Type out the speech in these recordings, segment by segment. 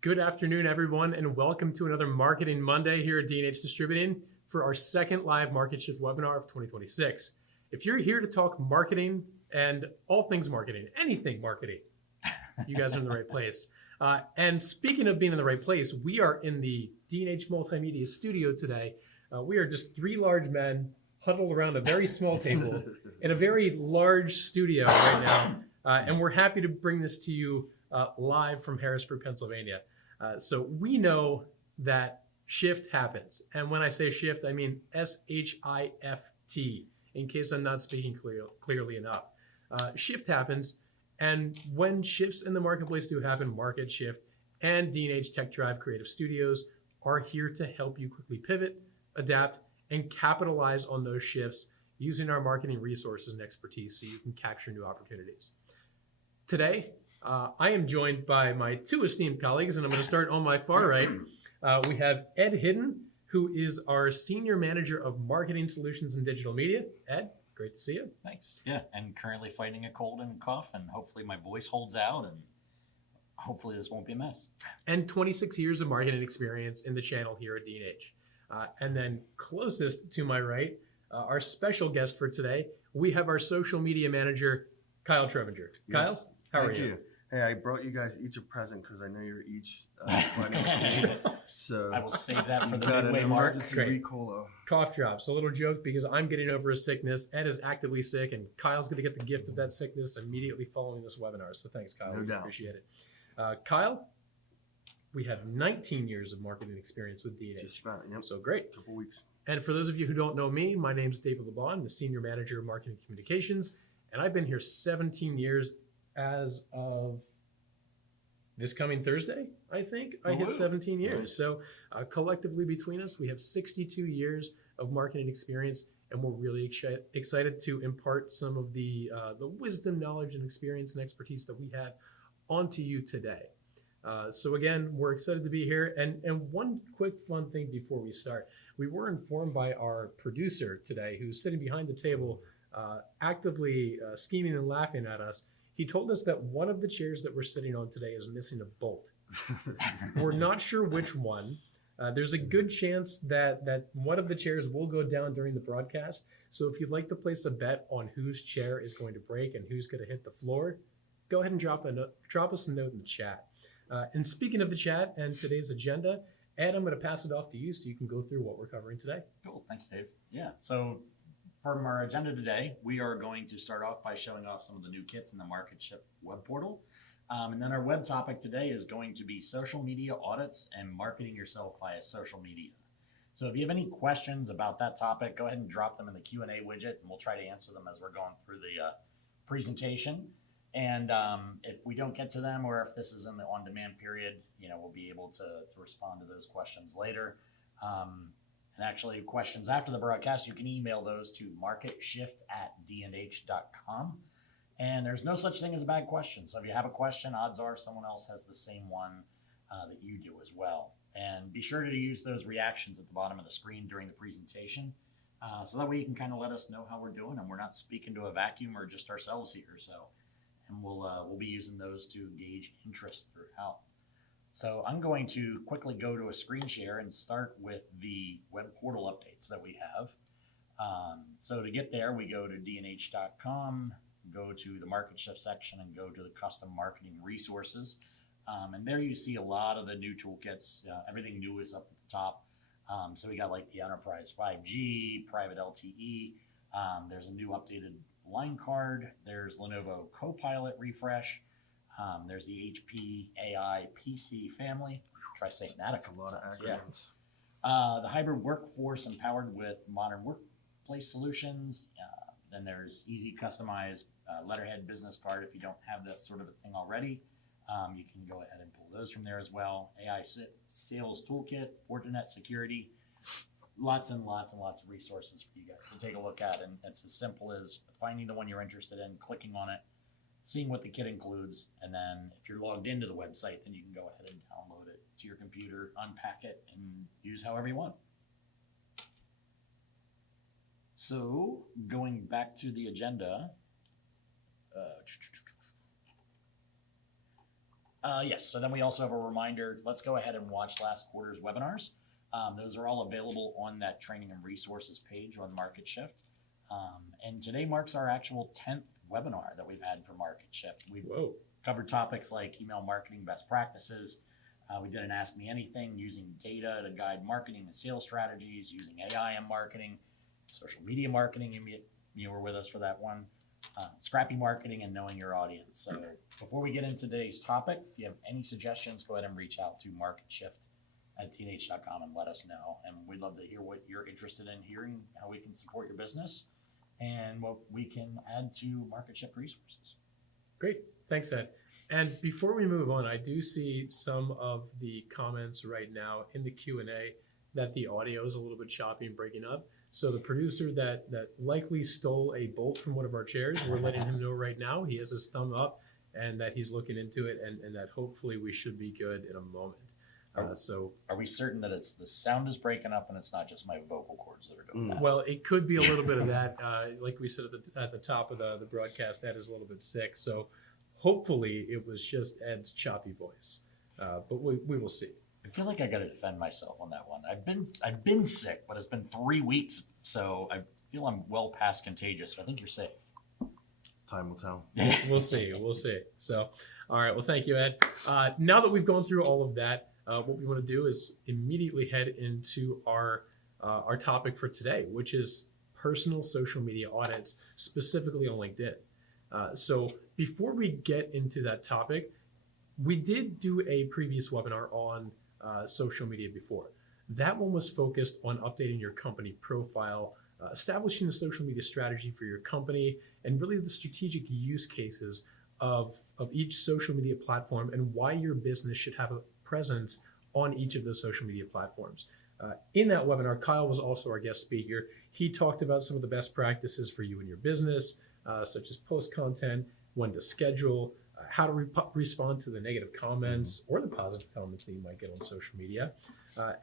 Good afternoon, everyone, and welcome to another Marketing Monday here at D&H Distributing for our second live Market Shift webinar of 2026. If you're here to talk marketing and all things marketing, anything marketing, you guys are in the right place. And speaking of being in the right place, we are in the D&H Multimedia studio today. We are just three large men huddled around a very small table in a very large studio right now. And we're happy to bring this to you live from Harrisburg, Pennsylvania. So we know that shift happens. And when I say shift, I mean S-H-I-F-T, in case I'm not speaking clearly enough. Shift happens, and when shifts in the marketplace do happen, Market Shift and D&H TechDrive Creative Studios are here to help you quickly pivot, adapt, and capitalize on those shifts using our marketing resources and expertise so you can capture new opportunities. Today, I am joined by my two esteemed colleagues, and I'm going to start on my far right. We have Ed Hidden, who is our Senior Manager of Marketing Solutions and Digital Media. Ed, great to see you. Thanks. Yeah, and currently fighting a cold and cough, and hopefully my voice holds out, and hopefully this won't be a mess. And 26 years of marketing experience in the channel here at D&H. And then closest to my right, our special guest for today, we have our Social Media Manager, Kyle Trevinger. Yes. Kyle, how are Thank you? Hey, I brought you guys each a present because I know you're each funny. So I will save that for you the got an midway mark. emergency Great. recall. Cough drops, a little joke because I'm getting over a sickness. Ed is actively sick, and Kyle's going to get the gift of that sickness immediately following this webinar. So thanks, Kyle. No We doubt. appreciate it. Kyle, we have 19 years of marketing experience with D&H. Just about, yep. So great. Couple weeks. And for those of you who don't know me, my name's David LeBon. I'm the Senior Manager of Marketing Communications, and I've been here 17 years as of this coming Thursday, I think. I hit 17 years. Nice. So collectively between us, we have 62 years of marketing experience, and we're really excited to impart some of the wisdom, knowledge, and experience and expertise that we have onto you today. So again, we're excited to be here. And one quick fun thing before we start. We were informed by our producer today, who's sitting behind the table, actively scheming and laughing at us. He told us that one of the chairs that we're sitting on today is missing a bolt. We're not sure which one. There's a good chance that one of the chairs will go down during the broadcast. So if you'd like to place a bet on whose chair is going to break and who's going to hit the floor, go ahead and drop us a note in the chat. And speaking of the chat and today's agenda, Ed, I'm going to pass it off to you so you can go through what we're covering today. Cool. Thanks, Dave. Yeah, so from our agenda today, we are going to start off by showing off some of the new kits in the Market Shift web portal. And then our web topic today is going to be social media audits and marketing yourself via social media. So if you have any questions about that topic, go ahead and drop them in the Q&A widget, and we'll try to answer them as we're going through the presentation. And if we don't get to them, or if this is in the on-demand period, we'll be able to respond to those questions later. And actually, questions after the broadcast, you can email those to marketshift@dnh.com. And there's no such thing as a bad question. So if you have a question, odds are someone else has the same one that you do as well. And be sure to use those reactions at the bottom of the screen during the presentation. So that way you can kind of let us know how we're doing, and we're not speaking to a vacuum or just ourselves here. And we'll be using those to gauge interest throughout. So I'm going to quickly go to a screen share and start with the web portal updates that we have. So to get there, we go to dnh.com, go to the Market Shift section, and go to the custom marketing resources. And there you see a lot of the new toolkits. Everything new is up at the top. So we got like the Enterprise 5G, Private LTE. There's a new updated line card. There's Lenovo Copilot refresh. There's the HP AI PC family. Try saying that a couple lot of times. acronyms. Yeah. The hybrid workforce empowered with modern workplace solutions. Then there's easy customized letterhead business card. If you don't have that sort of a thing already, you can go ahead and pull those from there as well. AI sales toolkit, Fortinet security. Lots and lots and lots of resources for you guys to take a look at. And it's as simple as finding the one you're interested in, clicking on it, seeing what the kit includes, and then if you're logged into the website, then you can go ahead and download it to your computer, unpack it, and use however you want. So going back to the agenda, Yes. So then we also have a reminder. Let's go ahead and watch last quarter's webinars. Those are all available on that training and resources page on Market Shift. And today marks our actual 10th webinar that we've had for Market Shift. We've covered topics like email marketing best practices. We did an Ask Me Anything, using data to guide marketing and sales strategies, using AI in marketing, social media marketing. You were with us for that one. Scrappy marketing and knowing your audience. So before we get into today's topic, if you have any suggestions, go ahead and reach out to marketshift@dnh.com and let us know. And we'd love to hear what you're interested in hearing, how we can support your business, and what we can add to Market Shift resources. Great. Thanks, Ed. And before we move on, I do see some of the comments right now in the Q&A that the audio is a little bit choppy and breaking up. So the producer that likely stole a bolt from one of our chairs, we're letting him know right now. He has his thumb up and that he's looking into it, and that hopefully we should be good in a moment. So are we certain that the sound is breaking up and it's not just my vocal cords that are doing that? Well, it could be a little bit of that. Like we said at the top of the broadcast, Ed is a little bit sick. So hopefully it was just Ed's choppy voice. But we will see. I feel like I got to defend myself on that one. I've been sick, but it's been 3 weeks, so I feel I'm well past contagious. So I think you're safe. Time will tell. We'll see. So, all right. Well, thank you, Ed. Now that we've gone through all of that, what we want to do is immediately head into our topic for today, which is personal social media audits, specifically on LinkedIn. So before we get into that topic, we did do a previous webinar on social media before. That one was focused on updating your company profile, establishing a social media strategy for your company, and really the strategic use cases of each social media platform and why your business should have a presence on each of those social media platforms. In that webinar, Kyle was also our guest speaker. He talked about some of the best practices for you and your business, such as post content, when to schedule, how to respond to the negative comments or the positive comments that you might get on social media.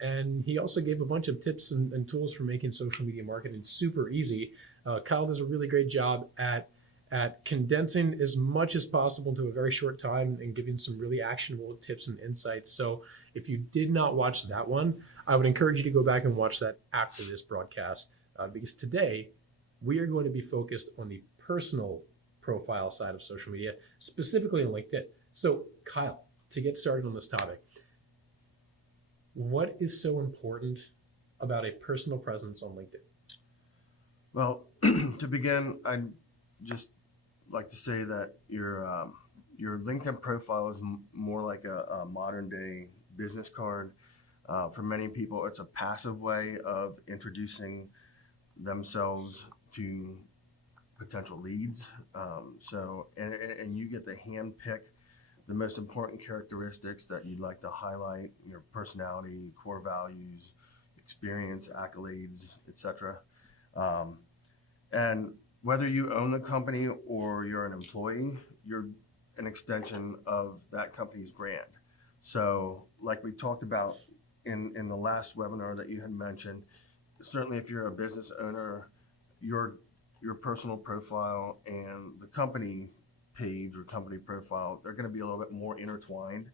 And he also gave a bunch of tips and tools for making social media marketing super easy. Kyle does a really great job at condensing as much as possible into a very short time and giving some really actionable tips and insights. So if you did not watch that one, I would encourage you to go back and watch that after this broadcast, because today we are going to be focused on the personal profile side of social media, specifically on LinkedIn. So Kyle, to get started on this topic, what is so important about a personal presence on LinkedIn? Well, to begin, I'd just like to say that your LinkedIn profile is more like a modern day business card. For many people, it's a passive way of introducing themselves to potential leads. And you get to hand pick the most important characteristics that you'd like to highlight: your personality, core values, experience, accolades, etc. And whether you own the company or you're an employee, you're an extension of that company's brand. So like we talked about in the last webinar that you had mentioned, certainly if you're a business owner, your personal profile and the company page or company profile, they're going to be a little bit more intertwined.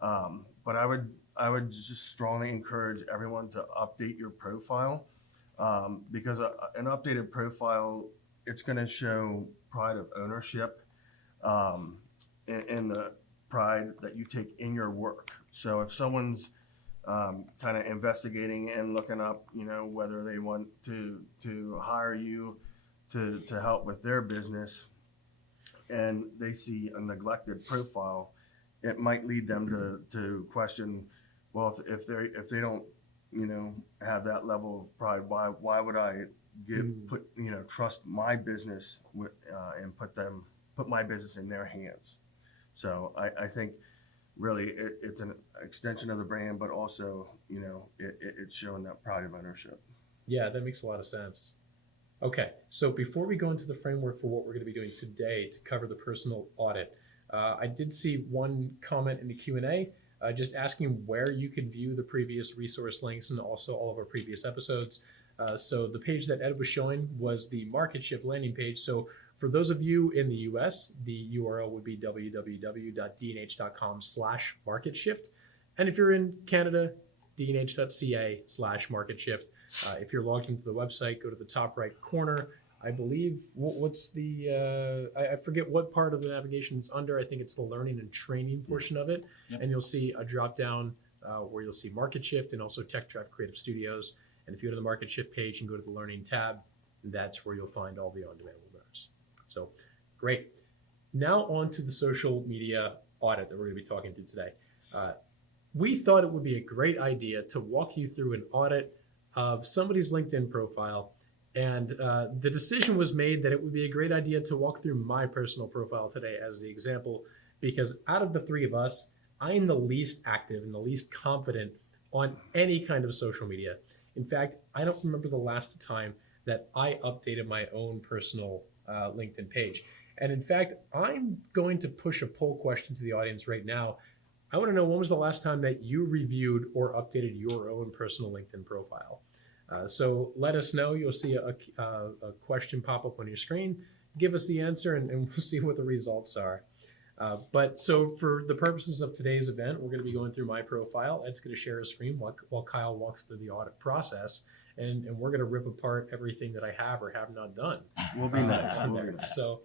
But I would just strongly encourage everyone to update your profile, because an updated profile, it's going to show pride of ownership, and the pride that you take in your work. So if someone's kind of investigating and looking up, whether they want to hire you to help with their business, and they see a neglected profile, it might lead them to question, well, if they don't have that level of pride, why would I trust my business and put my business in their hands? So I think really it's an extension of the brand, but also it's showing that pride of ownership. Yeah, that makes a lot of sense. Okay, so before we go into the framework for what we're going to be doing today to cover the personal audit, I did see one comment in the Q&A just asking where you could view the previous resource links and also all of our previous episodes. So the page that Ed was showing was the Market Shift landing page. So For those of you in the US, the URL would be www.dnh.com/marketshift. And if you're in Canada, dnh.ca/marketshift. If you're logged into the website, go to the top right corner. I believe, what's the, I forget what part of the navigation it's under. I think it's the learning and training portion of it. Yep. And you'll see a drop down where you'll see Market Shift and also TechDrive Creative Studios. And if you go to the Market Shift page and go to the Learning tab, that's where you'll find all the on-demand webinars. So great. Now on to the social media audit that we're going to be talking to today. We thought it would be a great idea to walk you through an audit of somebody's LinkedIn profile. And the decision was made that it would be a great idea to walk through my personal profile today as the example, because out of the three of us, I am the least active and the least confident on any kind of social media. In fact, I don't remember the last time that I updated my own personal LinkedIn page. And in fact, I'm going to push a poll question to the audience right now. I want to know, when was the last time that you reviewed or updated your own personal LinkedIn profile? So let us know. You'll see a question pop up on your screen. Give us the answer and we'll see what the results are. But so for the purposes of today's event, we're going to be going through my profile. Ed's going to share a screen while Kyle walks through the audit process. And we're going to rip apart everything that I have or have not done. We'll be nice. So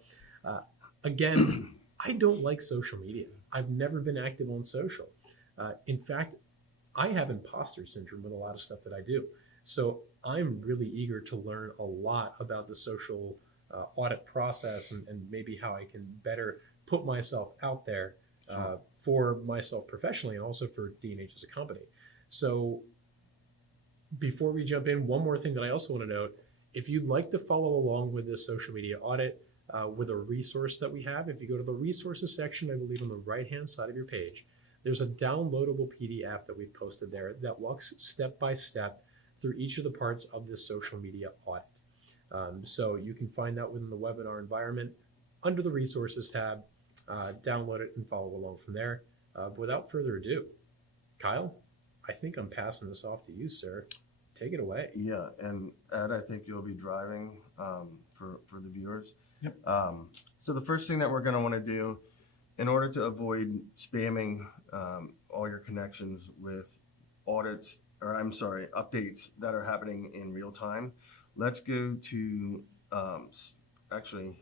again, I don't like social media. I've never been active on social. In fact, I have imposter syndrome with a lot of stuff that I do. So I'm really eager to learn a lot about the social audit process and maybe how I can better put myself out there for myself professionally and also for D&H as a company. So before we jump in, one more thing that I also want to note, if you'd like to follow along with this social media audit with a resource that we have, if you go to the resources section, I believe on the right-hand side of your page, there's a downloadable PDF that we've posted there that walks step by step through each of the parts of this social media audit. So you can find that within the webinar environment under the resources tab, download it and follow along from there. Without further ado, Kyle, I think I'm passing this off to you, sir. Take it away. Yeah, and Ed, I think you'll be driving for the viewers. Yep. So the first thing that we're going to want to do, in order to avoid spamming all your connections with audits, or I'm sorry, updates that are happening in real time, let's go to, actually,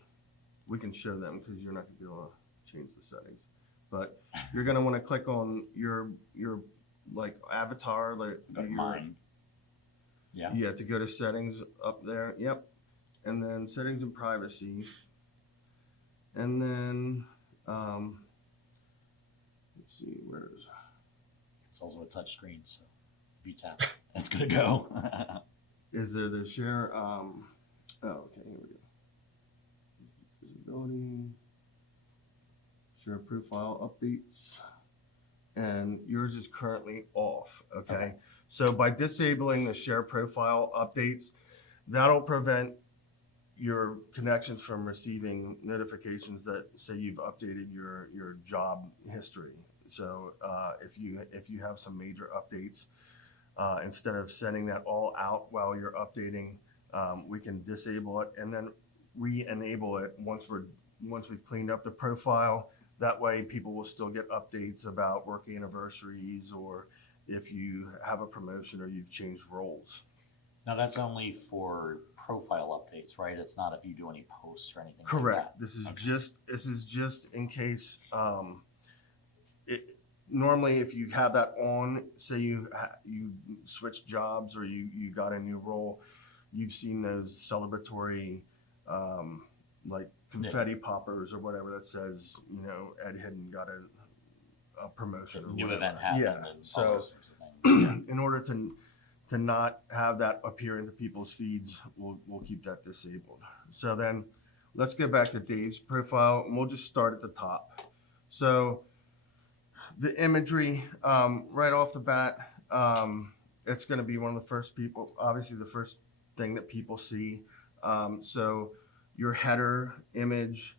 we can show them because you're not going to be able to change the settings. But you're going to want to click on your like avatar, like mine. Yeah. Yeah, to go to settings up there. Yep. And then settings and privacy. And then let's see, where's It's also a touch screen, so if you tap it, that's gonna go. is there the share oh, okay, here we go. Visibility, share profile updates, and yours is currently off. Okay. So by disabling the share profile updates, that'll prevent your connections from receiving notifications that say you've updated your job history. So if you have some major updates, instead of sending that all out while you're updating, we can disable it and then re-enable it once we've cleaned up the profile. That way people will still get updates about work anniversaries or if you have a promotion or you've changed roles. Now that's only for profile updates, right? It's not if you do any posts or anything. Correct. Like that. This is just in case. Normally, if you have that on, say you switched jobs or you got a new role, you've seen those celebratory like confetti poppers or whatever that says, Ed Hidden got a promotion. The or new whatever. event happened. Yeah. And So all those sorts of things. in order to not have that appear into people's feeds, we'll keep that disabled. So then let's go back to Dave's profile and we'll just start at the top. So the imagery, right off the bat, it's going to be one of the first obviously the first thing that people see. So your header image,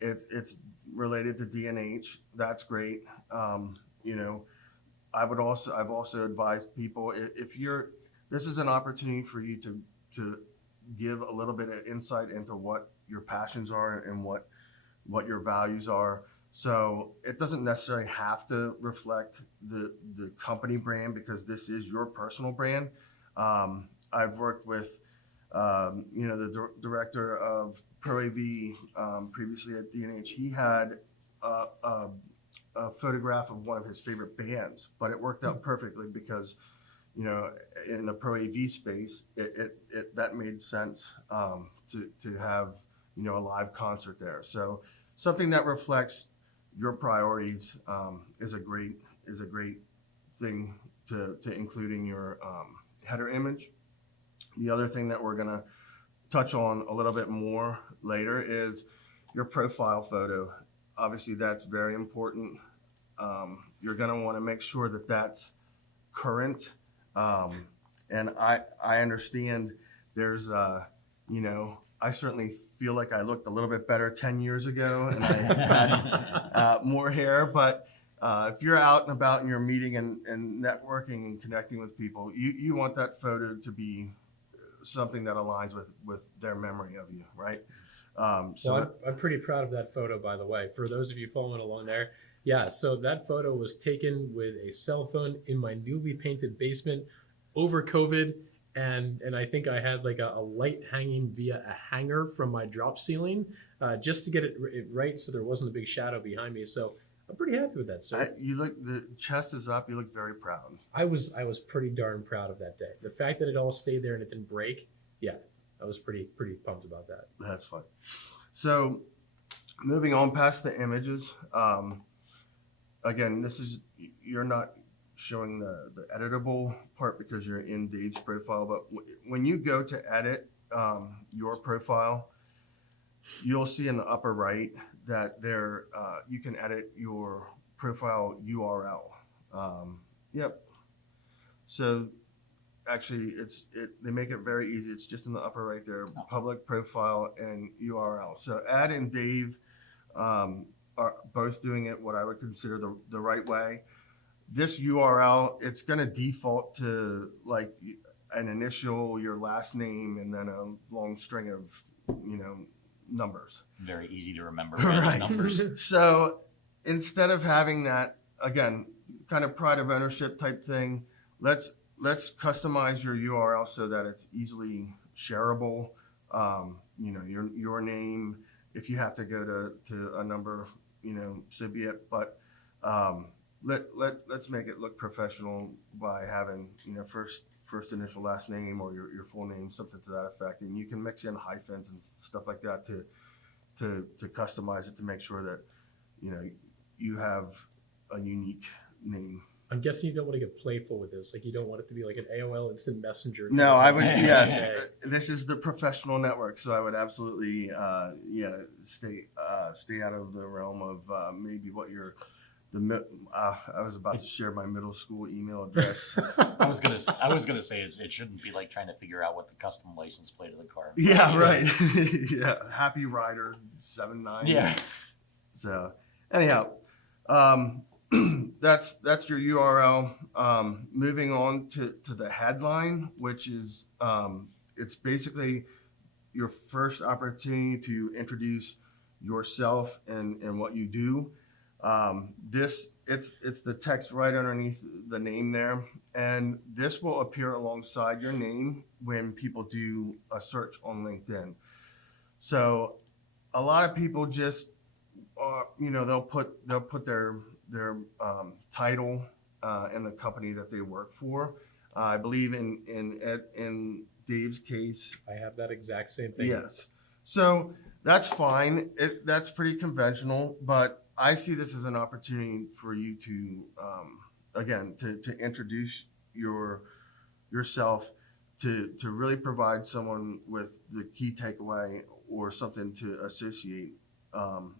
it's related to D&H. That's great. I've also advised people, this is an opportunity for you to give a little bit of insight into what your passions are and what your values are. So it doesn't necessarily have to reflect the company brand, because this is your personal brand. I've worked with the director of Pro AV previously at D&H. He had a photograph of one of his favorite bands, but it worked out perfectly because, in the Pro AV space, it that made sense to have, a live concert there. So something that reflects your priorities is a great thing to include in your header image. The other thing that we're gonna touch on a little bit more later is your profile photo. Obviously, that's very important. You're going to want to make sure that that's current. And I understand there's, I certainly feel like I looked a little bit better 10 years ago and I had more hair. But if you're out and about and you're meeting and networking and connecting with people, you want that photo to be something that aligns with their memory of you, right? So I'm pretty proud of that photo, by the way. For those of you following along there, yeah, so that photo was taken with a cell phone in my newly painted basement over COVID, and I think I had like a light hanging via a hanger from my drop ceiling just to get it right, so there wasn't a big shadow behind me. So I'm pretty happy with that, sir. You look, the chest is up. You look very proud. I was pretty darn proud of that day. The fact that it all stayed there and it didn't break, yeah, I was pretty pumped about that. That's fun. So moving on past the images, again, you're not showing the editable part because you're in Dave's profile, but when you go to edit your profile, you'll see in the upper right that there you can edit your profile URL. Yep. So actually, they make it very easy. It's just in the upper right there, public profile and URL. So Ed and Dave are both doing it what I would consider the right way. This URL, it's going to default to like an initial, your last name, and then a long string of, numbers. Very easy to remember. Right. Numbers. So instead of having that, again, kind of pride of ownership type thing, let's customize your URL so that it's easily shareable. Your name, if you have to go to a number, so be it. But let's make it look professional by having, first initial, last name, or your full name, something to that effect. And you can mix in hyphens and stuff like that to customize it to make sure that, you have a unique name. I'm guessing you don't want to get playful with this. Like, you don't want it to be like an AOL Instant Messenger. No, I would. Yes, this is the professional network, so I would absolutely, stay out of the realm of maybe what I was about to share my middle school email address. I was gonna say it shouldn't be like trying to figure out what the custom license plate of the car. Yeah, right. Yeah, Happy Rider 79. Yeah. So anyhow, that's your URL. Moving on to the headline, which is it's basically your first opportunity to introduce yourself and what you do. It's the text right underneath the name there, and this will appear alongside your name when people do a search on LinkedIn. So a lot of people just they'll put their title and the company that they work for. I believe in Dave's case, I have that exact same thing. yes. So that's fine. That's pretty conventional, but I see this as an opportunity for you to, again, to introduce yourself, to really provide someone with the key takeaway or something to associate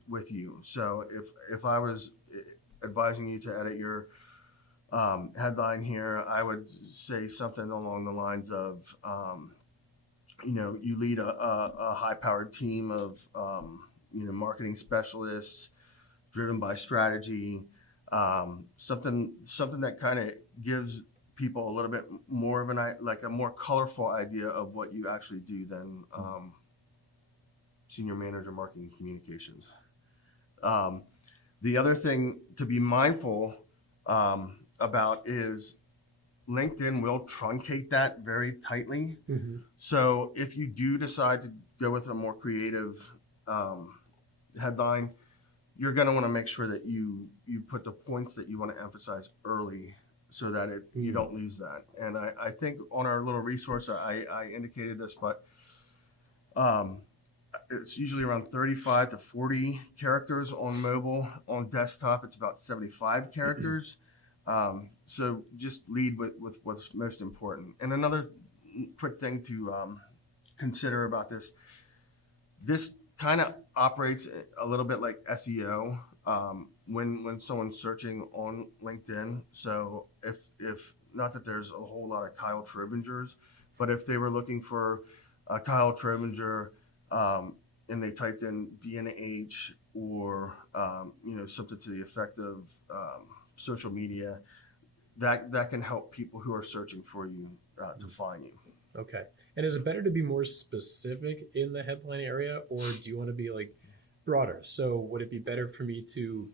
with you. So if I was advising you to edit your headline here, I would say something along the lines of, you lead a high-powered team of, marketing specialists driven by strategy, something that kind of gives people a little bit more of a more colorful idea of what you actually do than Senior Manager Marketing Communications. The other thing to be mindful about is LinkedIn will truncate that very tightly. Mm-hmm. So if you do decide to go with a more creative headline, you're going to want to make sure that you put the points that you want to emphasize early so that you don't lose that. And I think on our little resource, I indicated this, but it's usually around 35 to 40 characters on mobile. On desktop, it's about 75 characters. So just lead with what's most important. And another quick thing to consider about this kind of operates a little bit like SEO when someone's searching on LinkedIn. So if not that there's a whole lot of Kyle Trobingers, but if they were looking for Kyle Trobinger and they typed in D&H or something to the effect of social media, that can help people who are searching for you to find you. Okay. And is it better to be more specific in the headline area, or do you want to be like broader? So would it be better for me to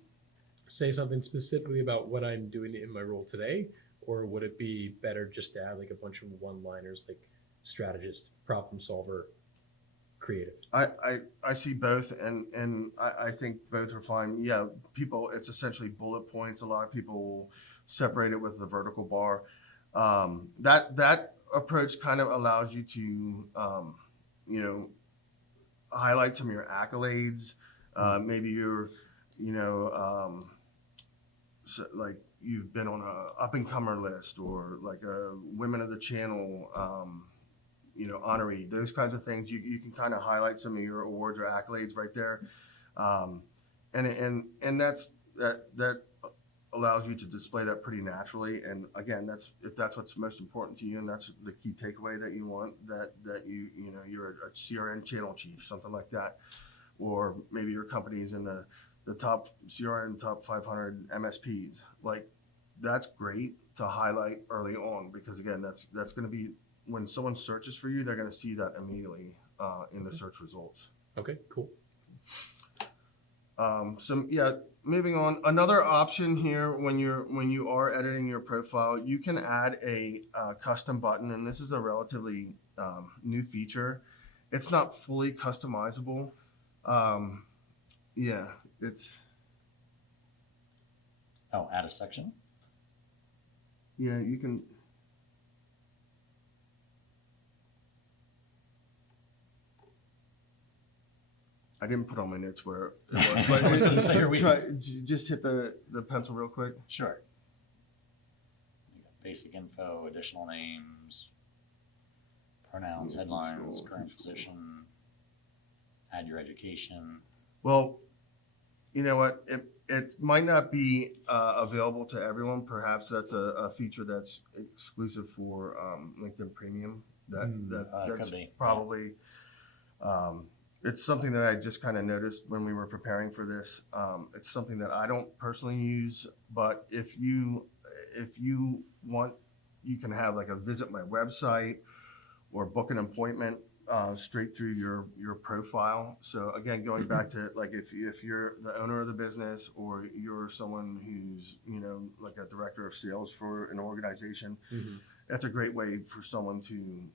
say something specifically about what I'm doing in my role today, or would it be better just to add like a bunch of one-liners like strategist, problem solver, creative? I see both, and I think both are fine. Yeah, it's essentially bullet points. A lot of people will separate it with the vertical bar. That approach kind of allows you to, highlight some of your accolades. Maybe you're, like you've been on a up-and-comer list, or like a Women of the Channel, honoree. Those kinds of things. You can kind of highlight some of your awards or accolades right there, and that allows you to display that pretty naturally. And again, if that's what's most important to you, and that's the key takeaway that you want, that you're a CRM channel chief, something like that, or maybe your company's in the top CRM top 500 MSPs. Like, that's great to highlight early on, because again, that's going to be when someone searches for you, they're going to see that immediately in the search results. Okay, cool. Moving on. Another option here when you are editing your profile, you can add a custom button, and this is a relatively new feature. It's not fully customizable. It's add a section. Yeah, you can. I didn't put on my notes where it was, but I was going to say, just hit the pencil real quick. Sure. You got basic info, additional names, pronouns, headlines, current position, add your education. Well, you know what? It might not be available to everyone. Perhaps that's a feature that's exclusive for LinkedIn Premium. That's probably. It's something that I just kind of noticed when we were preparing for this. It's something that I don't personally use, but if you want, you can have like a visit my website or book an appointment straight through your profile. So again, going back to like if you're the owner of the business, or you're someone who's like a director of sales for an organization, that's a great way for someone to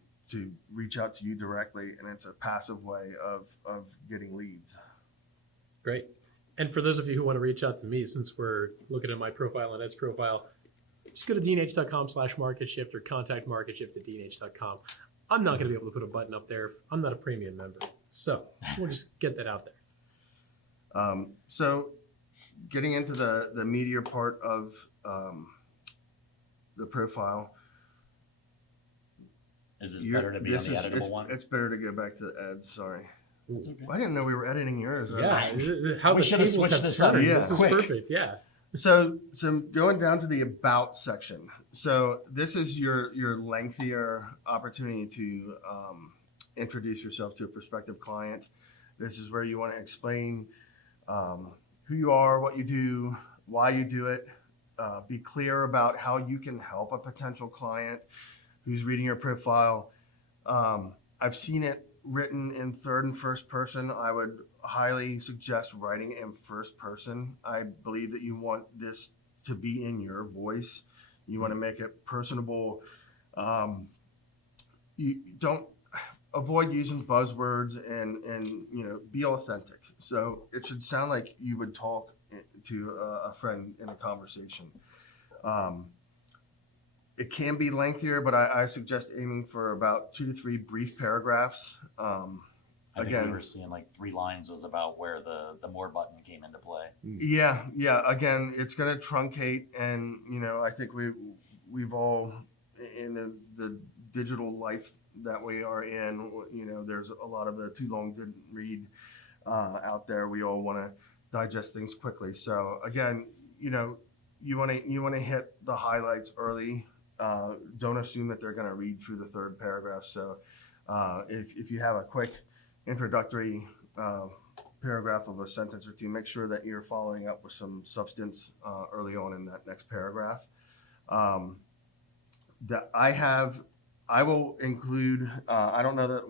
reach out to you directly, and it's a passive way of getting leads. Great. And for those of you who want to reach out to me, since we're looking at my profile and Ed's profile, just go to dnh.com/marketshift or contact marketshift@dnh.com. I'm not going to be able to put a button up there. I'm not a premium member. So we'll just get that out there. So getting into the meatier part of the profile. Is this better to be on the editable one? It's better to go back to Ed. Sorry. That's okay. I didn't know we were editing yours. Yeah. How we should have switched this up. Yeah. This is perfect. Yeah. So going down to the about section. So this is your lengthier opportunity to introduce yourself to a prospective client. This is where you want to explain who you are, what you do, why you do it. Be clear about how you can help a potential client who's reading your profile. I've seen it written in third and first person, I would highly suggest writing in first person. I believe that you want this to be in your voice. You want to make it personable. You don't avoid using buzzwords and be authentic. So it should sound like you would talk to a friend in a conversation. It can be lengthier, but I suggest aiming for about 2 to 3 brief paragraphs. I think Again, we were seeing like 3 lines was about where the more button came into play. yeah. Again, it's going to truncate, and I think we've all in the digital life that we are in. There's a lot of the too long didn't read out there. We all want to digest things quickly. So again, you want to hit the highlights early. Don't assume that they're going to read through the third paragraph. So if you have a quick introductory paragraph of a sentence or two, make sure that you're following up with some substance early on in that next paragraph. That I will include, I don't know that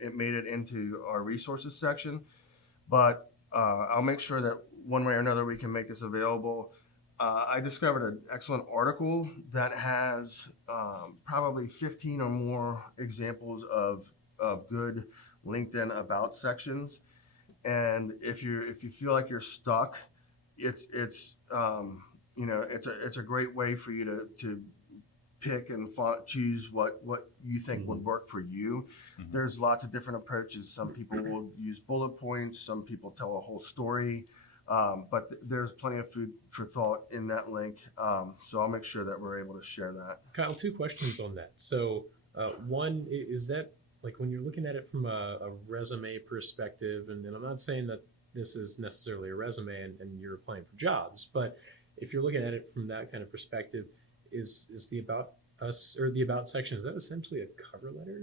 it made it into our resources section, but I'll make sure that one way or another we can make this available. I discovered an excellent article that has probably 15 or more examples of good LinkedIn about sections. And if you feel like you're stuck, it's a great way for you to pick and choose what you think would work for you. Mm-hmm. There's lots of different approaches. Some people will use bullet points. Some people tell a whole story. But there's plenty of food for thought in that link. So I'll make sure that we're able to share that. Kyle, 2 questions on that. So one, is that like when you're looking at it from a resume perspective, and I'm not saying that this is necessarily a resume and you're applying for jobs, but if you're looking at it from that kind of perspective, is the about us or the about section, is that essentially a cover letter?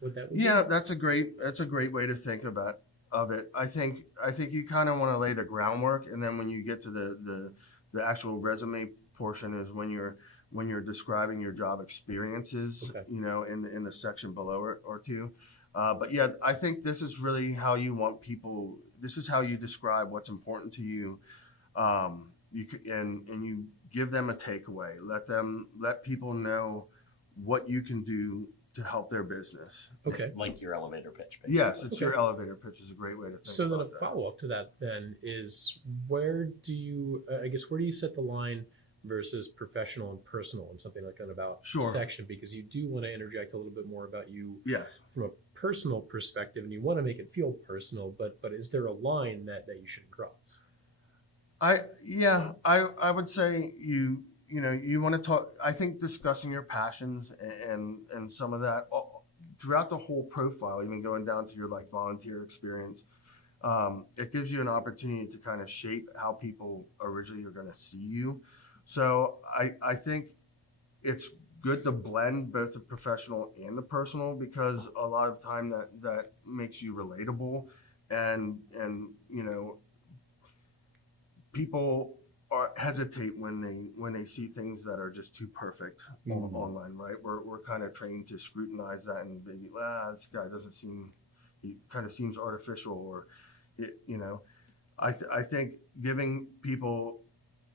Would that be? Yeah, that's a great way to think about it. I think you kind of want to lay the groundwork, and then when you get to the actual resume portion is when you're describing your job experiences, Okay. in the section below or two. But yeah, I think this is really how you want people. This is how you describe what's important to you. You give them a takeaway. Let people know what you can do to help their business. Okay. It's like your elevator pitch, basically. Yes, it's Okay. your elevator pitch is a great way to think So then a about that. follow-up to that then is where do you set the line versus professional and personal in something like an about Sure. section? Because you do want to interject a little bit more about you Yes. from a personal perspective, and you want to make it feel personal, but is there a line that you shouldn't cross? I would say you want to talk. I think discussing your passions and some of that throughout the whole profile, even going down to your like volunteer experience, it gives you an opportunity to kind of shape how people originally are going to see you. So I think it's good to blend both the professional and the personal, because a lot of time that makes you relatable, and people hesitate when they see things that are just too perfect online, right? We're kind of trained to scrutinize that and be, this guy he kind of seems artificial, or I think giving people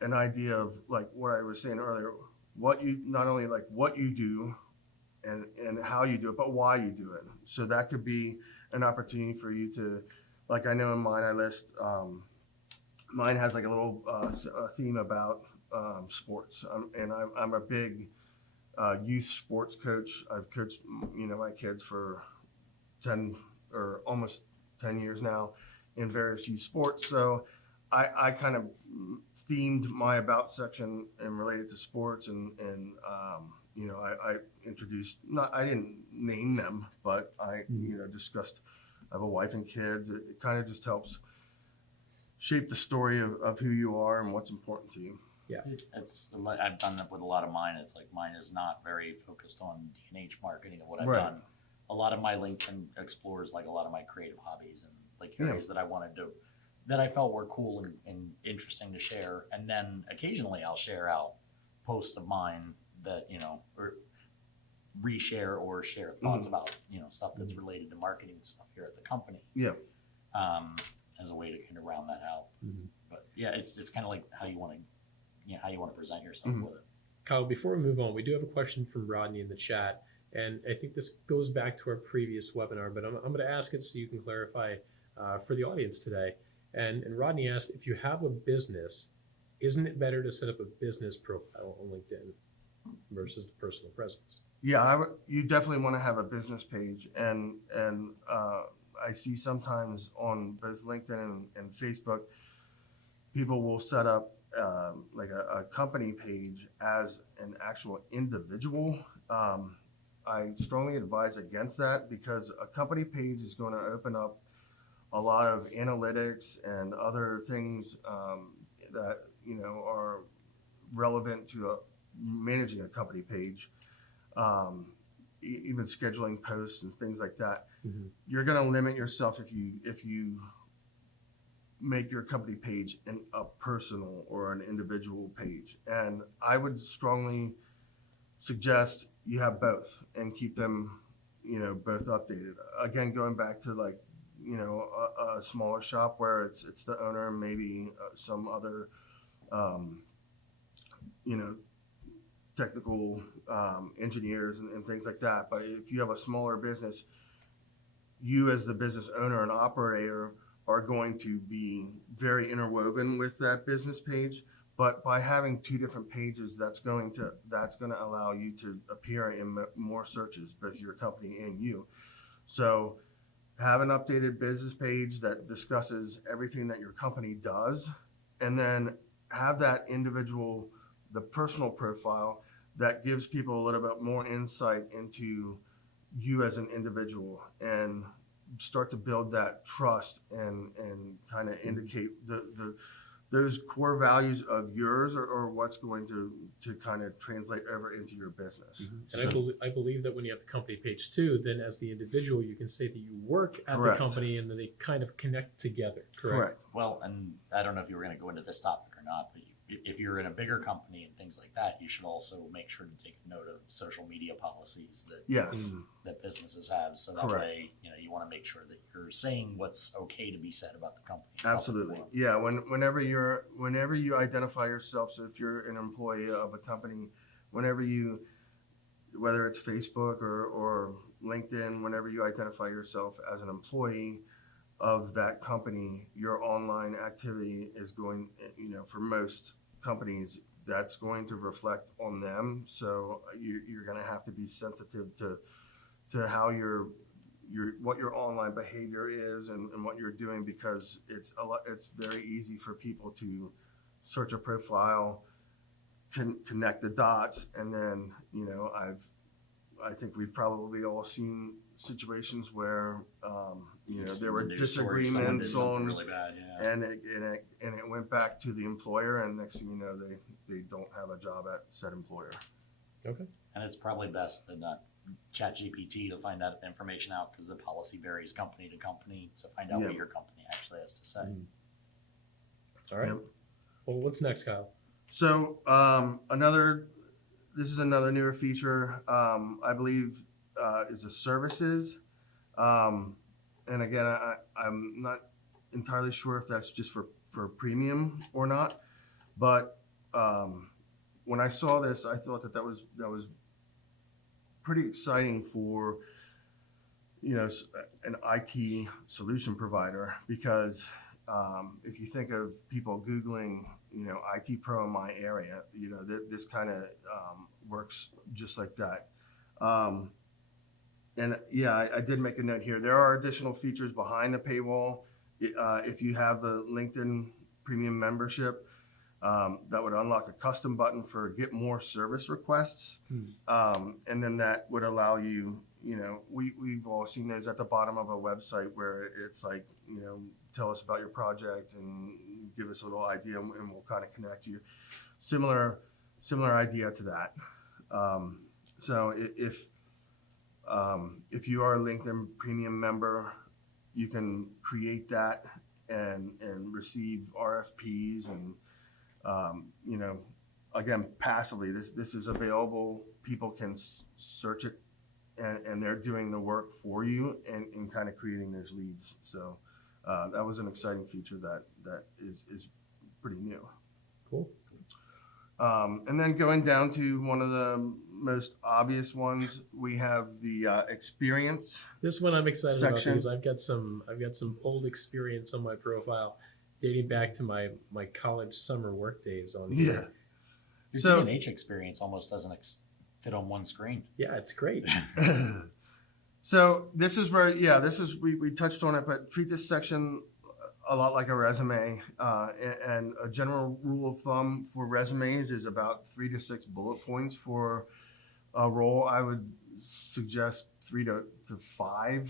an idea of like what I was saying earlier, not only like what you do and how you do it, but why you do it. So that could be an opportunity for you to, like, I know in mine I list. Mine has like a little theme about sports, and I'm a big youth sports coach. I've coached my kids for 10 or almost 10 years now in various youth sports. So I kind of themed my about section and related to sports, and I introduced, I didn't name them, but I discussed. I have a wife and kids. It kind of just helps shape the story of who you are and what's important to you. Yeah. I've done that with a lot of mine. It's like mine is not very focused on D&H marketing and what I've Right. done. A lot of my LinkedIn explores like a lot of my creative hobbies and like areas that I wanted to, that I felt were cool and interesting to share. And then occasionally I'll share out posts of mine that, or reshare or share thoughts about, stuff that's related to marketing stuff here at the company. Yeah. As a way to kind of round that out. But yeah, it's kind of like how you want to present yourself with it. Kyle, before we move on, we do have a question from Rodney in the chat, and I think this goes back to our previous webinar, but I'm going to ask it so you can clarify for the audience today. And Rodney asked, if you have a business, isn't it better to set up a business profile on LinkedIn versus the personal presence? Yeah, you definitely want to have a business page, and I see sometimes on both LinkedIn and Facebook, people will set up like a company page as an actual individual. I strongly advise against that because a company page is going to open up a lot of analytics and other things that are relevant to managing a company page, even scheduling posts and things like that. You're going to limit yourself if you make your company page a personal or an individual page. And I would strongly suggest you have both and keep them, both updated. Again, going back to like, a smaller shop where it's the owner, maybe some other, technical engineers and things like that. But if you have a smaller business, you as the business owner and operator are going to be very interwoven with that business page. But by having two different pages, that's going to allow you to appear in more searches, both your company and you. So have an updated business page that discusses everything that your company does, and then have that individual, the personal profile that gives people a little bit more insight into you as an individual, and start to build that trust and kind of indicate those core values of yours or what's going to kind of translate over into your business. And I believe that when you have the company page too, then as the individual, you can say that you work at Correct. the company and then they kind of connect together. Correct. Well, and I don't know if you were going to go into this topic or not, but if you're in a bigger company and things like that, you should also make sure to take note of social media policies that Yes. that businesses have. So that Correct. way, you want to make sure that you're saying what's okay to be said about the company. Absolutely. Yeah. Whenever you identify yourself, so if you're an employee of a company, whether it's Facebook or LinkedIn, whenever you identify yourself as an employee of that company, your online activity is going, for most companies, that's going to reflect on them. So you're going to have to be sensitive to how what your online behavior is and what you're doing, because it's very easy for people to search a profile, connect the dots, and then I think we've probably all seen situations where there were disagreements on really bad, yeah. and it went back to the employer, and next thing you know, they don't have a job at said employer. Okay. And it's probably best to not chat GPT to find that information out, because the policy varies company to company, to find out what your company actually has to say. All right. Yep. Well, what's next, Kyle? So this is another newer feature, I believe, is a services. And again, I'm not entirely sure if that's just for premium or not, but when I saw this, I thought that was pretty exciting for an IT solution provider, because if you think of people Googling, IT pro in my area, this kind of works just like that. And yeah, I did make a note here. There are additional features behind the paywall. If you have the LinkedIn premium membership, that would unlock a custom button for get more service requests. And then that would allow you, we've all seen those at the bottom of a website where it's like, tell us about your project and give us a little idea, and we'll kind of connect you. Similar idea to that. So if you are a LinkedIn premium member, you can create that and receive RFPs and again, passively. This is available. People can search it and they're doing the work for you and kind of creating those leads. So that was an exciting feature that is pretty new. Cool. And then going down to one of the most obvious ones, we have the experience. This one I'm excited about Section. because I've got some old experience on my profile dating back to my college summer work days on here. Your So- D&H experience almost doesn't fit on one screen. Yeah, it's great. So this is where, we touched on it, but treat this section a lot like a resume. And a general rule of thumb for resumes is about 3 to 6 bullet points for a role. I would suggest 3 to 5,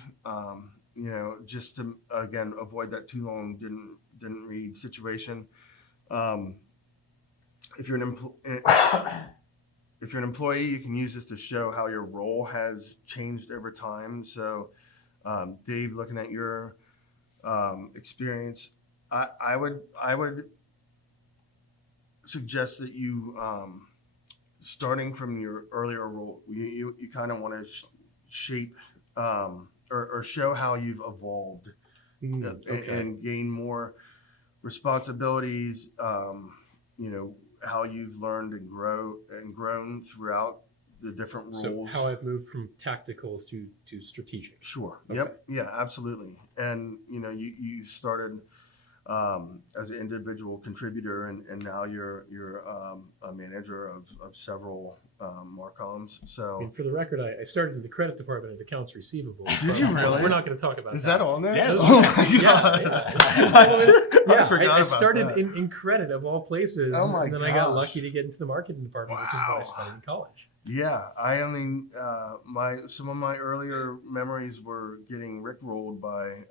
just to, again, avoid that too long, didn't read situation. If you're an employee, you can use this to show how your role has changed over time. So, Dave, looking at your experience, I would suggest that you, starting from your earlier role, you kind of want to shape or show how you've evolved and gain more responsibilities. How you've learned and grown throughout the different roles. So how I've moved from tactical to strategic. Sure. Okay. Yep. Yeah, absolutely. And you started as an individual contributor, and now you're a manager of several Marcoms. I So mean, for the record, I started in the credit department of accounts receivable. Did you really? We're not going to talk about is that on there? Yes. Oh my Yeah, god! yeah. forgot I about started that. in credit of all places, Oh my and then I got gosh. lucky to get into the marketing department, which is what I Wow. studied in college. Yeah, I only some of my earlier memories were getting rickrolled by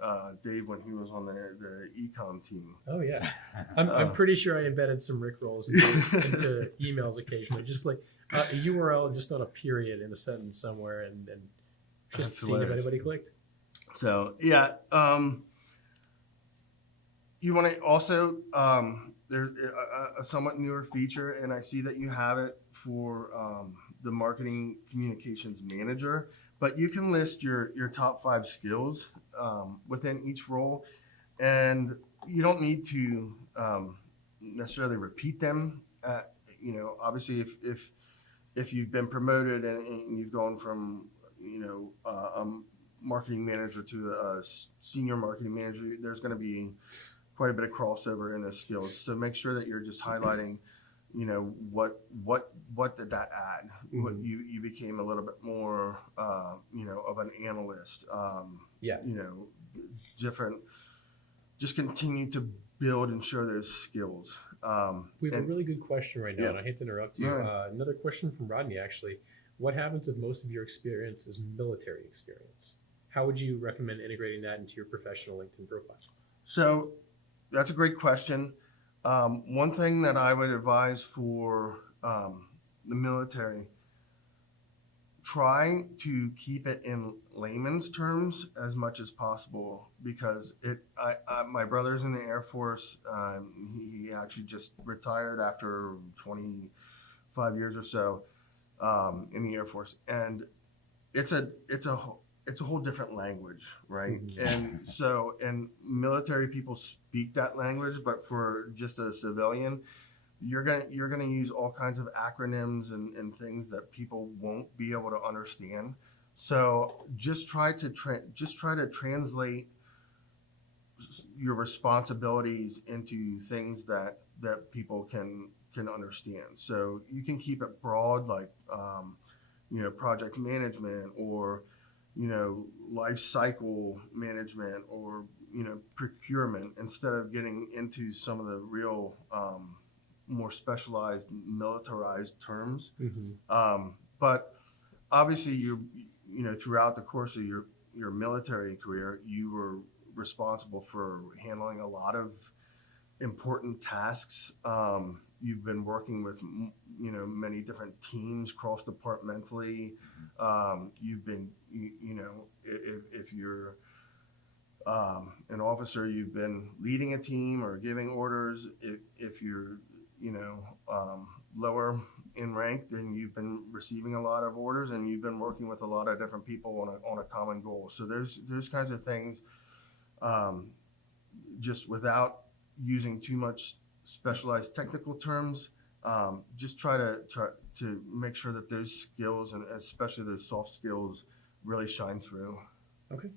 Dave when he was on the ecom team. Oh yeah, I'm pretty sure I embedded some Rickrolls into emails occasionally, just like a URL just on a period in a sentence somewhere, and just That's seeing if hilarious. anybody clicked. So yeah, you want to also there's a somewhat newer feature, and I see that you have it for the marketing communications manager. But you can list your top 5 skills within each role, and you don't need to necessarily repeat them. Obviously, if you've been promoted and you've gone from a marketing manager to a senior marketing manager, there's going to be quite a bit of crossover in those skills. So make sure that you're just highlighting, what did that add? Mhm. What you became a little bit more, of an analyst. Yeah. Different. Just continue to build and show those skills. We have a and- really good question right now, Yeah. and I hate to interrupt you. Yeah. Another question from Rodney, actually. What happens if most of your experience is military experience? How would you recommend integrating that into your professional LinkedIn profile? So that's a great question. One thing that I would advise for the military, try to keep it in layman's terms as much as possible, because my brother's in the Air Force. He actually just retired after 25 years or so in the Air Force, and it's a whole different language, right? Mhm. And military people speak that language, but for just a civilian, you're gonna use all kinds of acronyms and things that people won't be able to understand. So just try to translate your responsibilities into things that people can understand. So you can keep it broad, like project management, or life cycle management, or procurement, instead of getting into some of the real more specialized militarized terms. Mm-hmm. But obviously throughout the course of your military career, you were responsible for handling a lot of important tasks. You've been working with many different teams cross departmentally. You've been if you're an officer, you've been leading a team or giving orders. If you're lower in rank, then you've been receiving a lot of orders and you've been working with a lot of different people on a common goal. So there's kinds of things, just without using too much specialized technical terms, just try to make sure that those skills, and especially those soft skills, really shine through. Okay.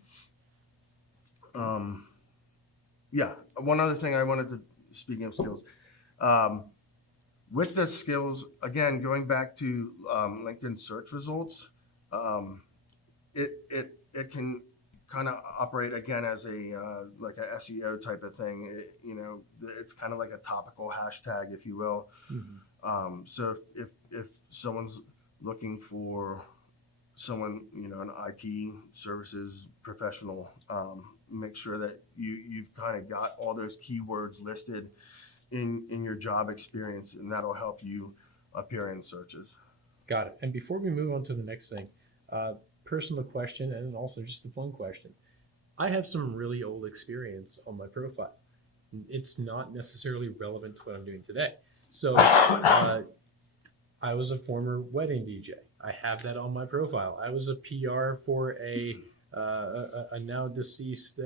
Yeah, one other thing I wanted to, speaking of skills, with the skills, again, going back to LinkedIn search results, it can kind of operate again as a like a SEO type of thing. It's kind of like a topical hashtag, if you will. Mm-hmm. So if someone's looking for someone, an IT services professional, make sure that you've kind of got all those keywords listed in your job experience, and that'll help you appear in searches. Got it. And before we move on to the next thing, personal question and also just a fun question. I have some really old experience on my profile. It's not necessarily relevant to what I'm doing today. So I was a former wedding DJ. I have that on my profile. I was a PR for a now deceased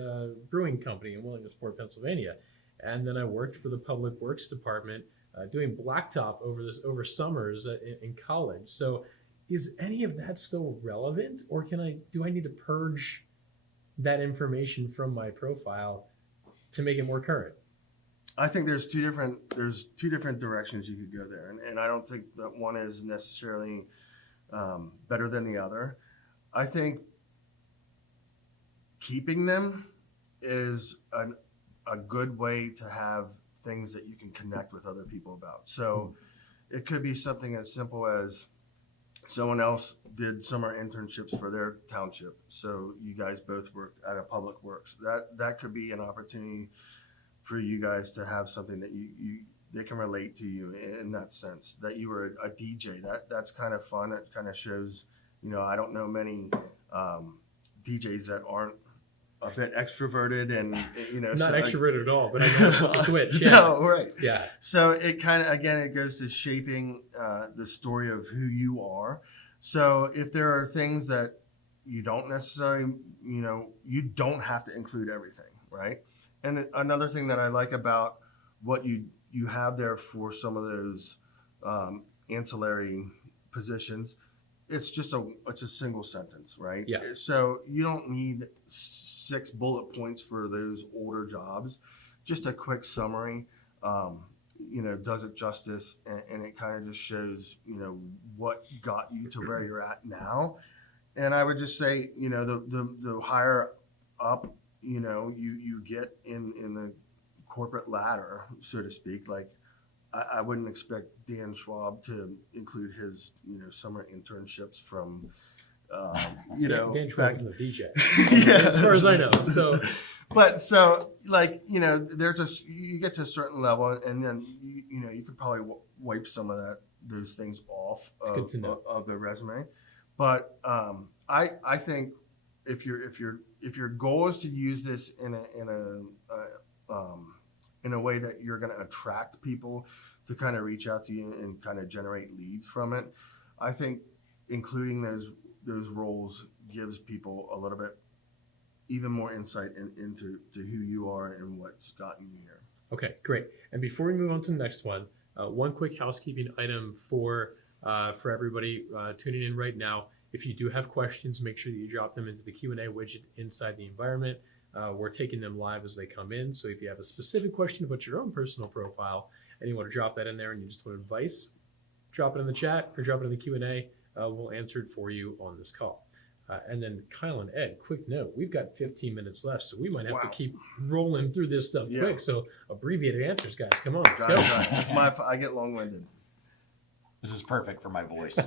brewing company in Williamsport, Pennsylvania. And then I worked for the Public Works Department doing blacktop over summers in college. So is any of that still relevant, or do I need to purge that information from my profile to make it more current? I think there's two different directions you could go there, and I don't think that one is necessarily better than the other. I think keeping them is a good way to have things that you can connect with other people about. So it could be something as simple as someone else did summer internships for their township, so you guys both worked at a public works. That could be an opportunity for you guys to have something that they can relate to you in that sense. That you were a DJ. That's kind of fun. That kind of shows. I don't know many DJs that aren't a bit extroverted and not extroverted at all, but I know how to switch. Yeah. No, right. Yeah. So it kind of, again, it goes to shaping the story of who you are. So if there are things that you don't necessarily, you don't have to include everything, right? And another thing that I like about what you have there for some of those ancillary positions, it's a single sentence, right? Yeah. So you don't need 6 bullet points for those older jobs. Just a quick summary, does it justice, and it kind of just shows, what got you to where you're at now. And I would just say, the higher up, you get in the corporate ladder, so to speak, like I wouldn't expect Dan Schwab to include his, summer internships from, Dan Schwab from the DJ, yeah, as far as I know. So, but you get to a certain level, and then you could probably wipe some of those things off of the resume. But I think if your goal is to use this in a way that you're going to attract people to kind of reach out to you and kind of generate leads from it, I think including those roles gives people a little bit even more insight into who you are and what's gotten you here. Okay, great. And before we move on to the next one, one quick housekeeping item for everybody tuning in right now. If you do have questions, make sure that you drop them into the Q&A widget inside the environment. We're taking them live as they come in. So if you have a specific question about your own personal profile and you want to drop that in there and you just want advice, drop it in the chat or drop it in the Q&A. We'll answer it for you on this call. And then Kyle and Ed, quick note, we've got 15 minutes left, so we might have to keep rolling through this stuff quick. So abbreviated answers, guys. Come on, let's go. I get long-winded. This is perfect for my voice.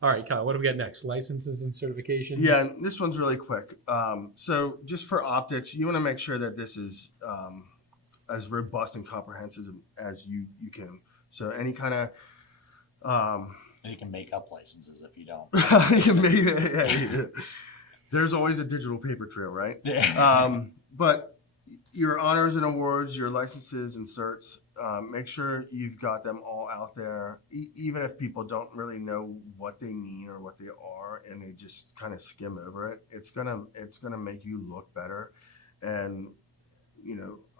All right, Kyle, what do we got next? Licenses and certifications? Yeah, this one's really quick. So just for optics, you want to make sure that this is as robust and comprehensive as you can. So any kind of... and you can make up licenses if you don't. There's always a digital paper trail, right? Yeah. But, your honors and awards, your licenses and certs, make sure you've got them all out there, even if people don't really know what they mean or what they are, and they just kind of skim over it. It's gonna make you look better. And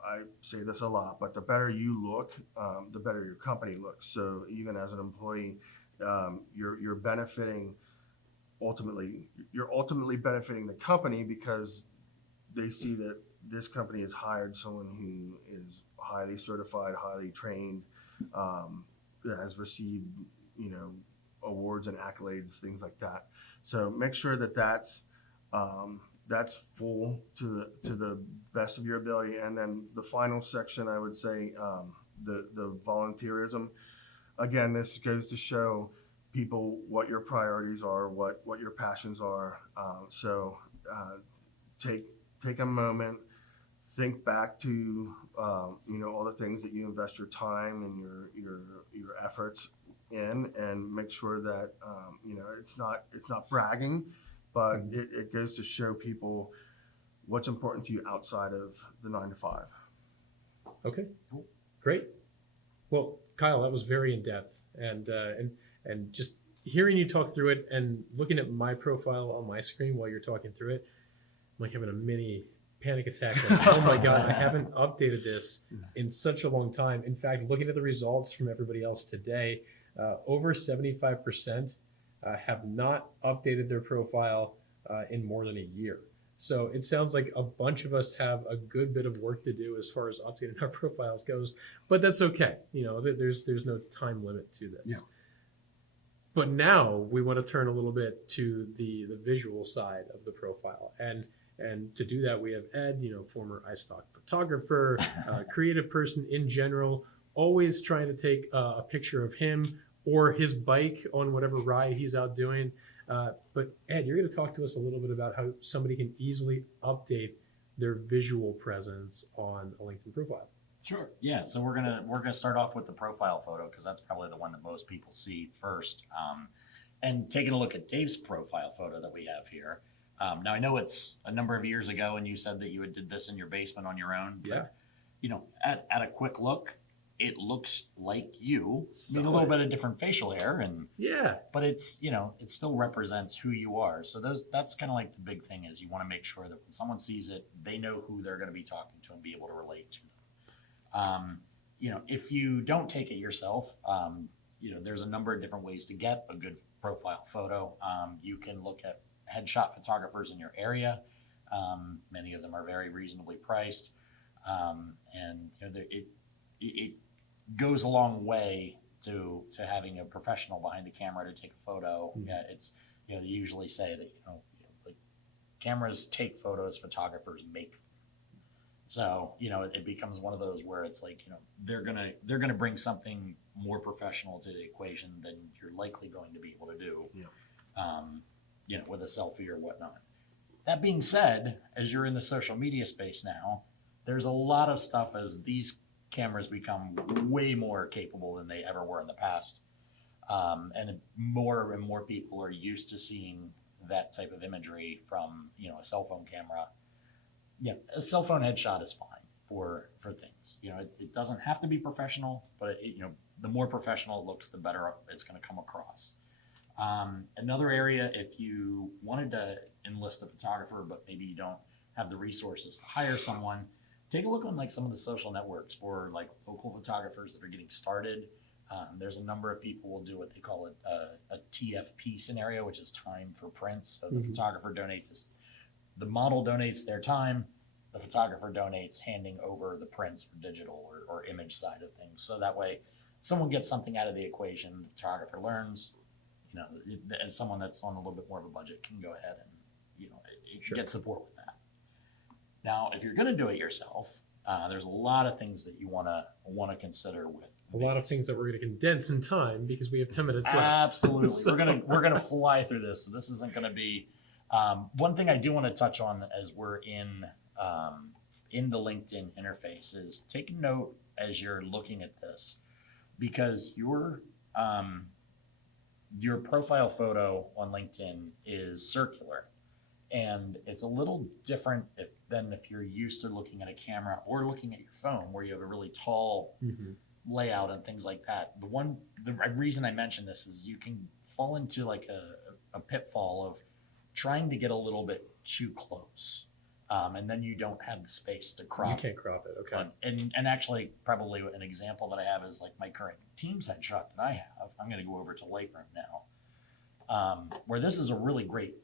I say this a lot, but the better you look, the better your company looks. So even as an employee, you're benefiting. You're ultimately benefiting the company because they see that this company has hired someone who is highly certified, highly trained, that has received, awards and accolades, things like that. So make sure that that's full to the best of your ability. And then the final section, I would say, the volunteerism. Again, this goes to show people what your priorities are, what your passions are. Take a moment, think back to all the things that you invest your time and your efforts in, and make sure that it's not bragging, but it goes to show people what's important to you outside of the 9 to 5. Okay, cool. Great. Well, Kyle, that was very in depth, and just hearing you talk through it and looking at my profile on my screen while you're talking through it, I'm like having a mini panic attack. Like, oh my God, I haven't updated this in such a long time. In fact, looking at the results from everybody else today, over 75% have not updated their profile in more than a year. So it sounds like a bunch of us have a good bit of work to do as far as updating our profiles goes, but that's okay. There's no time limit to this. Yeah. But now we want to turn a little bit to the visual side of the profile. And to do that, we have Ed, former iStock photographer, creative person in general, always trying to take a picture of him or his bike on whatever ride he's out doing. But Ed, you're going to talk to us a little bit about how somebody can easily update their visual presence on a LinkedIn profile. Sure. Yeah. So we're gonna start off with the profile photo because that's probably the one that most people see first. And taking a look at Dave's profile photo that we have here. Now I know it's a number of years ago, and you said that you did this in your basement on your own. Yeah. But, at a quick look, it looks like you. I mean, a little bit of different facial hair, but it's it still represents who you are. So that's kind of like the big thing is you want to make sure that when someone sees it, they know who they're going to be talking to and be able to relate to them. If you don't take it yourself, there's a number of different ways to get a good profile photo. You can look at headshot photographers in your area. Many of them are very reasonably priced, and it goes a long way to having a professional behind the camera to take a photo. Mm-hmm. Yeah, it's they usually say that like cameras take photos, photographers make them. So it becomes one of those where it's like they're gonna bring something more professional to the equation than you're likely going to be able to do. Yeah. With a selfie or whatnot. That being said, as you're in the social media space now, there's a lot of stuff as these cameras become way more capable than they ever were in the past. And more people are used to seeing that type of imagery from, a cell phone camera. Yeah, a cell phone headshot is fine for things. It doesn't have to be professional, but the more professional it looks, the better it's going to come across. Another area, if you wanted to enlist a photographer, but maybe you don't have the resources to hire someone, take a look on like some of the social networks for like local photographers that are getting started. There's a number of people will do what they call a TFP scenario, which is time for prints. So the photographer the model donates their time, the photographer donates handing over the prints for digital or image side of things. So that way someone gets something out of the equation, the photographer learns, as someone that's on a little bit more of a budget can go ahead and, get support with that. Now, if you're going to do it yourself, there's a lot of things that you want to consider with a lot of things that we're going to condense in time because we have 10 minutes left. Absolutely. So. We're gonna fly through this. So this isn't going to be one thing I do want to touch on as we're in the LinkedIn interface is take note as you're looking at this, because your profile photo on LinkedIn is circular. And it's a little different than if you're used to looking at a camera or looking at your phone where you have a really tall layout and things like that. The reason I mention this is you can fall into like a pitfall of trying to get a little bit too close. And then you don't have the space to crop. You can't crop it, okay. And actually, probably an example that I have is like my current Teams headshot that I have. I'm going to go over to Lightroom now, where this is a really great.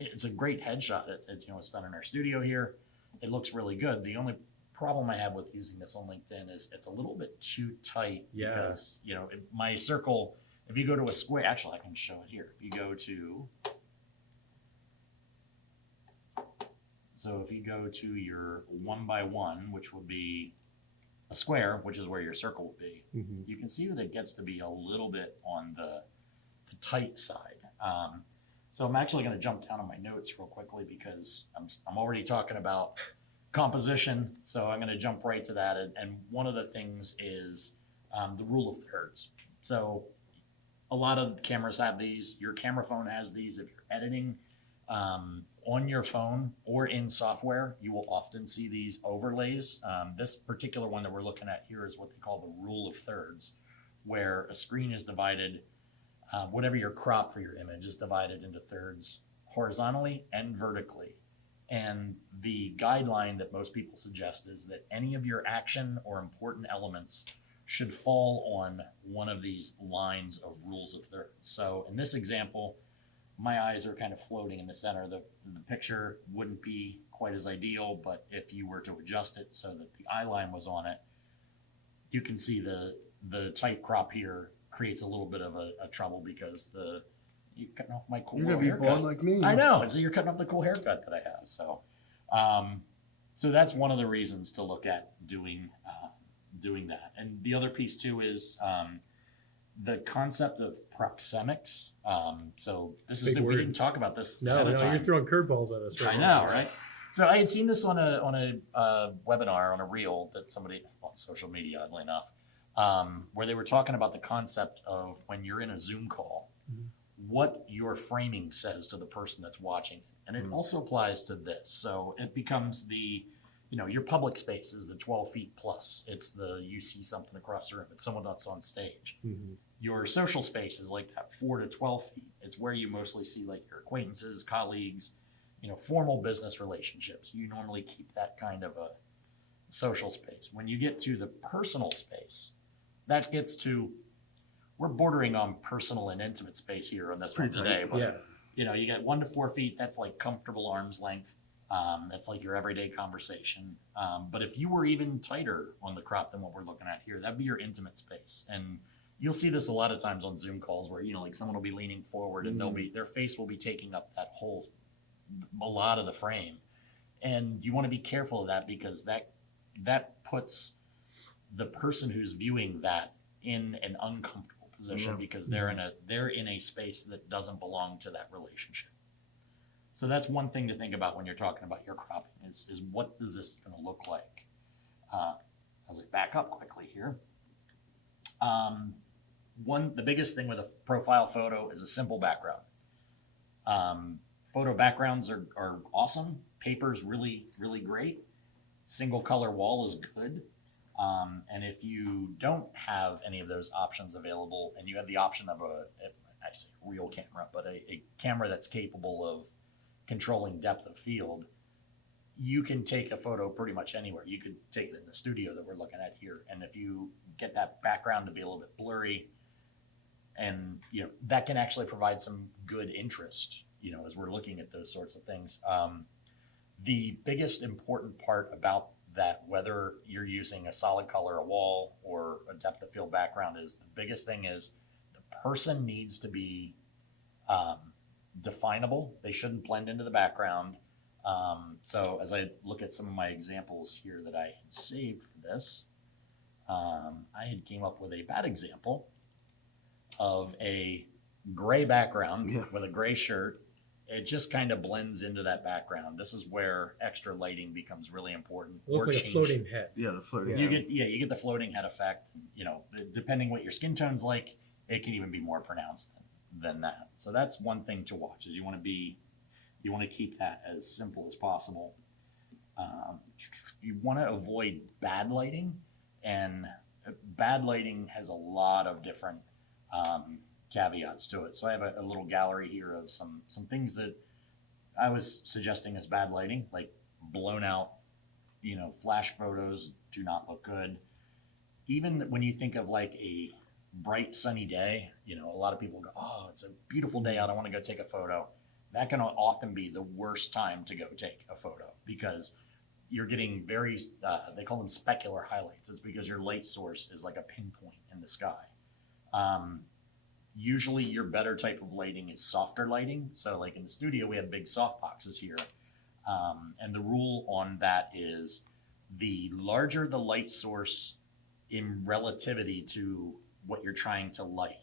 It's a great headshot. It's it's done in our studio here. It looks really good. The only problem I have with using this on LinkedIn is it's a little bit too tight. Yeah. Because my circle. If you go to a square, actually I can show it here. If you go to. So if you go to your 1x1, which would be a square, which is where your circle would be, you can see that it gets to be a little bit on the tight side. So I'm actually going to jump down on my notes real quickly because I'm already talking about composition. So I'm going to jump right to that. And one of the things is the rule of thirds. So a lot of cameras have these. Your camera phone has these. If you're editing on your phone or in software, you will often see these overlays. This particular one that we're looking at here is what they call the rule of thirds, where a screen is divided, whatever your crop for your image is divided into thirds horizontally and vertically. And the guideline that most people suggest is that any of your action or important elements should fall on one of these lines of rules of thirds. So in this example, my eyes are kind of floating in the center. The picture wouldn't be quite as ideal, but if you were to adjust it so that the eye line was on it, you can see the tight crop here creates a little bit of a trouble because you're cutting off my cool You're gonna haircut. be bald like me. I know, so you're cutting off the cool haircut that I have. So, so that's one of the reasons to look at doing that. And the other piece too is the concept of proxemics. So this is Big we word. didn't talk about this. No, ahead of time. you're throwing curveballs at us right I now. know, right? So I had seen this on a webinar, on a reel that somebody on social media, oddly enough, where they were talking about the concept of when you're in a Zoom call, what your framing says to the person that's watching. And it also applies to this. So it becomes your public space is the 12 feet plus. It's you see something across the room. It's someone that's on stage. Your social space is like that 4 to 12 feet. It's where you mostly see like your acquaintances, colleagues, formal business relationships. You normally keep that kind of a social space. When you get to the personal space, that gets to, we're bordering on personal and intimate space here on this one Pretty today. tight. But, you get 1 to 4 feet. That's like comfortable arm's length. That's like your everyday conversation. But if you were even tighter on the crop than what we're looking at here, that'd be your intimate space. And you'll see this a lot of times on Zoom calls where, like someone will be leaning forward and their face will be taking up a lot of the frame. And you want to be careful of that because that puts the person who's viewing that in an uncomfortable position because they're in a space that doesn't belong to that relationship. So that's one thing to think about when you're talking about your cropping is what is this going to look like? As I back up quickly here. The biggest thing with a profile photo is a simple background. Photo backgrounds are awesome. Paper's really, really great. Single color wall is good. And if you don't have any of those options available and you have the option of I say real camera, but a camera that's capable of controlling depth of field, you can take a photo pretty much anywhere. You could take it in the studio that we're looking at here. And if you get that background to be a little bit blurry, and that can actually provide some good interest, as we're looking at those sorts of things. The biggest important part about that, whether you're using a solid color, a wall, or a depth of field background, is the biggest thing is the person needs to be definable. They shouldn't blend into the background. So as I look at some of my examples here that I had saved for this, I had came up with a bad example of a gray background with a gray shirt. It just kind of blends into that background. This is where extra lighting becomes really important. It looks like a floating head. Yeah, the floating. You get the floating head effect. Depending what your skin tone's like, it can even be more pronounced than that. So that's one thing to watch. Is you want to be You want to keep that as simple as possible. You want to avoid bad lighting, and bad lighting has a lot of different caveats to it. So I have a little gallery here of some things that I was suggesting as bad lighting, like blown out, flash photos do not look good. Even when you think of like a bright sunny day, a lot of people go, oh, it's a beautiful day out, I want to go take a photo. That can often be the worst time to go take a photo because you're getting very, they call them specular highlights. It's because your light source is like a pinpoint in the sky. Usually your better type of lighting is softer lighting. So like in the studio, we have big soft boxes here. And the rule on that is the larger the light source in relativity to what you're trying to light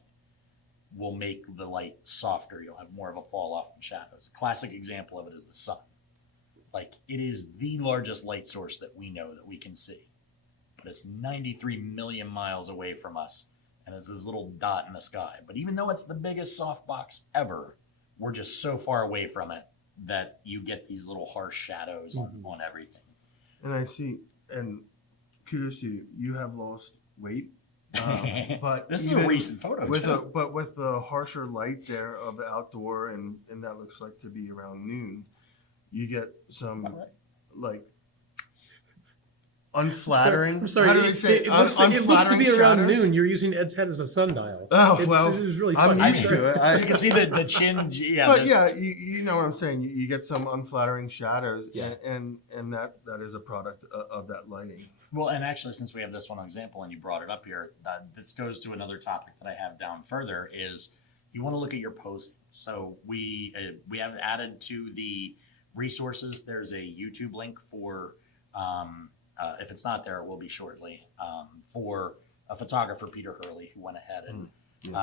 will make the light softer. You'll have more of a fall off in shadows. A classic example of it is the sun. Like it is the largest light source that we know that we can see, but it's 93 million miles away from us. And it's this little dot in the sky. But even though it's the biggest softbox ever, we're just so far away from it that you get these little harsh shadows on everything. And I see, and kudos to you, you have lost weight. But this is a recent photo but with the harsher light there of the outdoor, and that looks like to be around noon, you get some like unflattering. I'm sorry. How do I say it looks to be unflattering around shadows? noon. You're using Ed's head as a sundial. Oh, well, it was really I'm funny. used to it. You can see the chin. Yeah, But you know what I'm saying. You get some unflattering shadows, Yeah. and that is a product of that lighting. Well, and actually, since we have this one example and you brought it up here, this goes to another topic that I have down further is you want to look at your posing. So we have added to the resources. There's a YouTube link for, if it's not there, it will be shortly, for a photographer, Peter Hurley, who went ahead and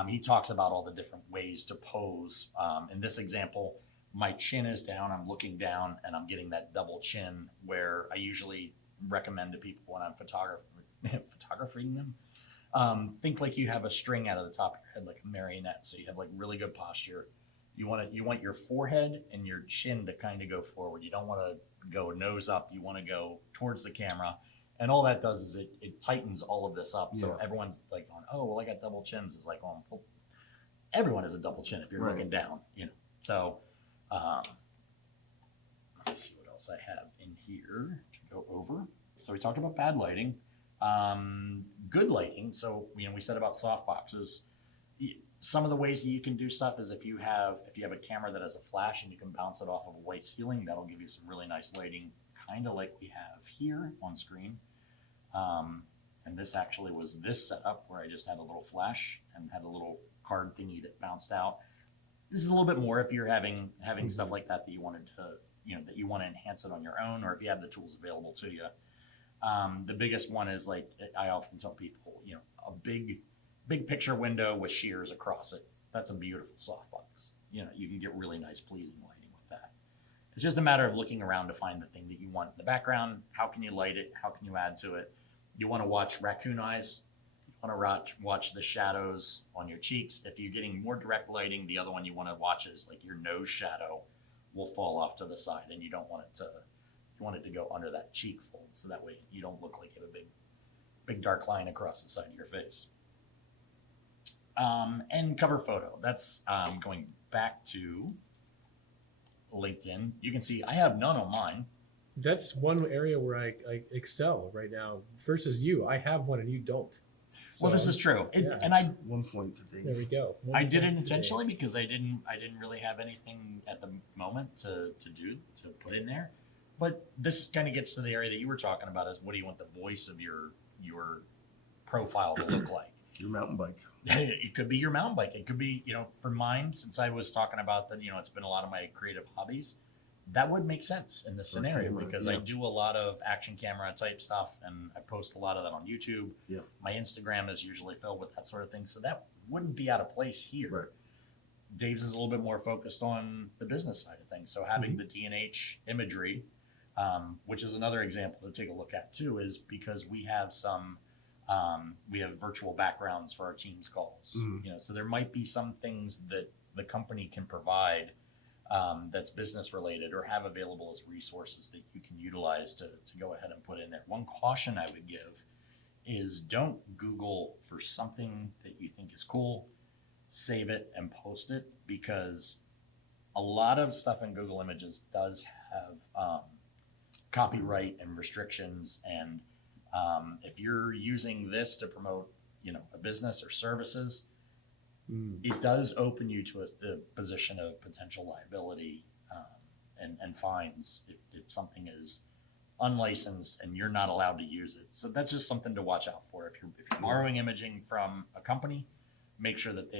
he talks about all the different ways to pose. In this example, my chin is down, I'm looking down, and I'm getting that double chin where I usually recommend to people when I'm photographing them. Think like you have a string out of the top of your head, like a marionette. So you have like really good posture. You want your forehead and your chin to kind of go forward. You don't want to go nose up. You want to go towards the camera. And all that does is it tightens all of this up. So everyone's like going, oh, well, I got double chins. It's like, well, everyone has a double chin if you're looking down, So let me see what else I have in here to go over. So we talked about bad lighting, good lighting. So, we said about soft boxes. Some of the ways that you can do stuff is if you have a camera that has a flash and you can bounce it off of a white ceiling, that'll give you some really nice lighting, kind of like we have here on screen. And this actually was this setup where I just had a little flash and had a little card thingy that bounced out. This is a little bit more if you're having stuff like that you wanted to, that you want to enhance it on your own, or if you have the tools available to you. The biggest one is like, I often tell people, a big picture window with shears across it. That's a beautiful softbox. You can get really nice, pleasing lighting with that. It's just a matter of looking around to find the thing that you want in the background. How can you light it? How can you add to it? You want to watch raccoon eyes. You want to watch the shadows on your cheeks. If you're getting more direct lighting, the other one you want to watch is like your nose shadow will fall off to the side, and you don't want it to. You want it to go under that cheek fold, so that way you don't look like you have a big dark line across the side of your face. And cover photo. That's going back to LinkedIn. You can see I have none on mine. That's one area where I excel right now versus you. I have one and you don't. So, well, this is true. And 1 point today. there we go. I did it intentionally because I didn't really have anything at the moment to put in there. But this kind of gets to the area that you were talking about, is what do you want the voice of your profile to look like? Your mountain bike. It could be your mountain bike. It could be, for mine, since I was talking about that, it's been a lot of my creative hobbies, that would make sense in this scenario because I do a lot of action camera type stuff and I post a lot of that on YouTube. Yeah. My Instagram is usually filled with that sort of thing. So that wouldn't be out of place here. Right. Dave's is a little bit more focused on the business side of things. So having the D&H imagery, which is another example to take a look at too, is because we have we have virtual backgrounds for our Teams calls. So there might be some things that the company can provide that's business related or have available as resources that you can utilize to go ahead and put in there. One caution I would give is don't Google for something that you think is cool, save it and post it, because a lot of stuff in Google Images does have copyright and restrictions. And if you're using this to promote, a business or services, it does open you to a position of potential liability and fines if something is unlicensed and you're not allowed to use it. So that's just something to watch out for. If you're borrowing imaging from a company, make sure that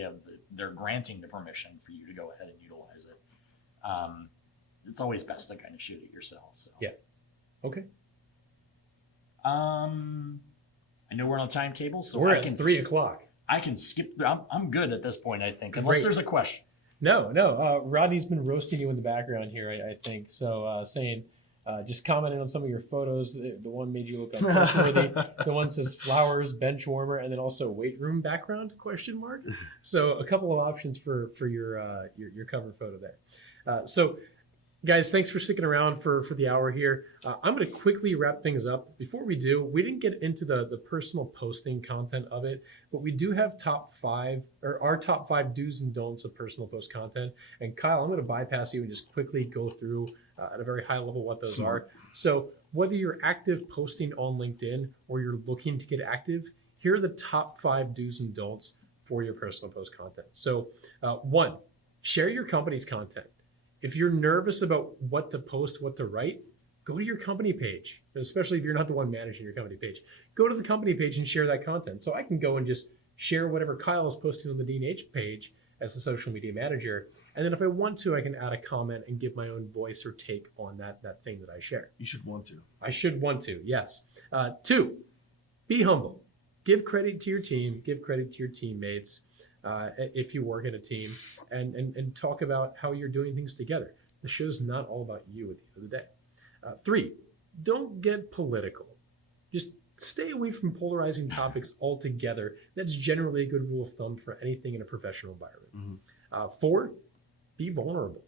they're granting the permission for you to go ahead and utilize it. It's always best to kind of shoot it yourself. So Yeah. Okay. I know we're on a timetable, so We're I at can 3 o'clock. I can skip. I'm good at this point, I think, unless Great. there's a question. No. Rodney's been roasting you in the background here, I think. So saying, just commenting on some of your photos. The one made you look untrustworthy. The one says flowers, bench warmer, and then also weight room background ? So a couple of options for your cover photo there. So guys, thanks for sticking around for the hour here. I'm going to quickly wrap things up. Before we do, we didn't get into the personal posting content of it, but we do have our top five do's and don'ts of personal post content. And Kyle, I'm going to bypass you and just quickly go through at a very high level what those are. So whether you're active posting on LinkedIn or you're looking to get active, here are the top 5 do's and don'ts for your personal post content. So 1, share your company's content. If you're nervous about what to post, what to write, go to your company page, especially if you're not the one managing your company page. Go to the company page and share that content. So I can go and just share whatever Kyle is posting on the D&H page as the social media manager. And then if I want to, I can add a comment and give my own voice or take on that thing that I share. You should want to. I should want to, yes. 2, be humble. Give credit to your team. Give credit to your teammates. If you work in a team, and talk about how you're doing things together. The show's not all about you at the end of the day. 3, don't get political. Just stay away from polarizing topics altogether. That's generally a good rule of thumb for anything in a professional environment. 4, be vulnerable.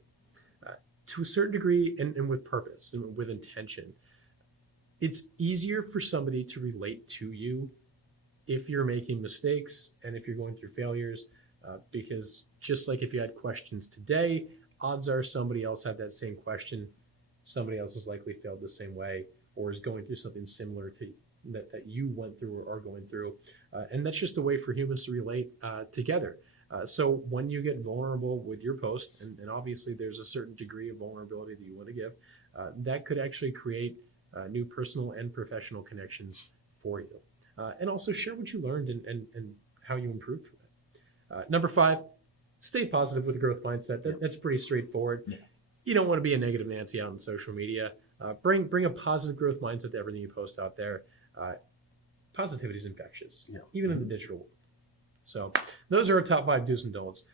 To a certain degree and with purpose and with intention. It's easier for somebody to relate to you if you're making mistakes and if you're going through failures, because just like if you had questions today, odds are somebody else had that same question. Somebody else has likely failed the same way or is going through something similar to that you went through or are going through. And that's just a way for humans to relate together. So when you get vulnerable with your post, and obviously there's a certain degree of vulnerability that you want to give, that could actually create new personal and professional connections for you. And also share what you learned and how you improved from that. Number 5, stay positive with a growth mindset. That's pretty straightforward. Yeah. You don't want to be a negative Nancy out on social media. Bring a positive growth mindset to everything you post out there. Positivity is infectious, even in the digital world. So those are our top 5 do's and don'ts.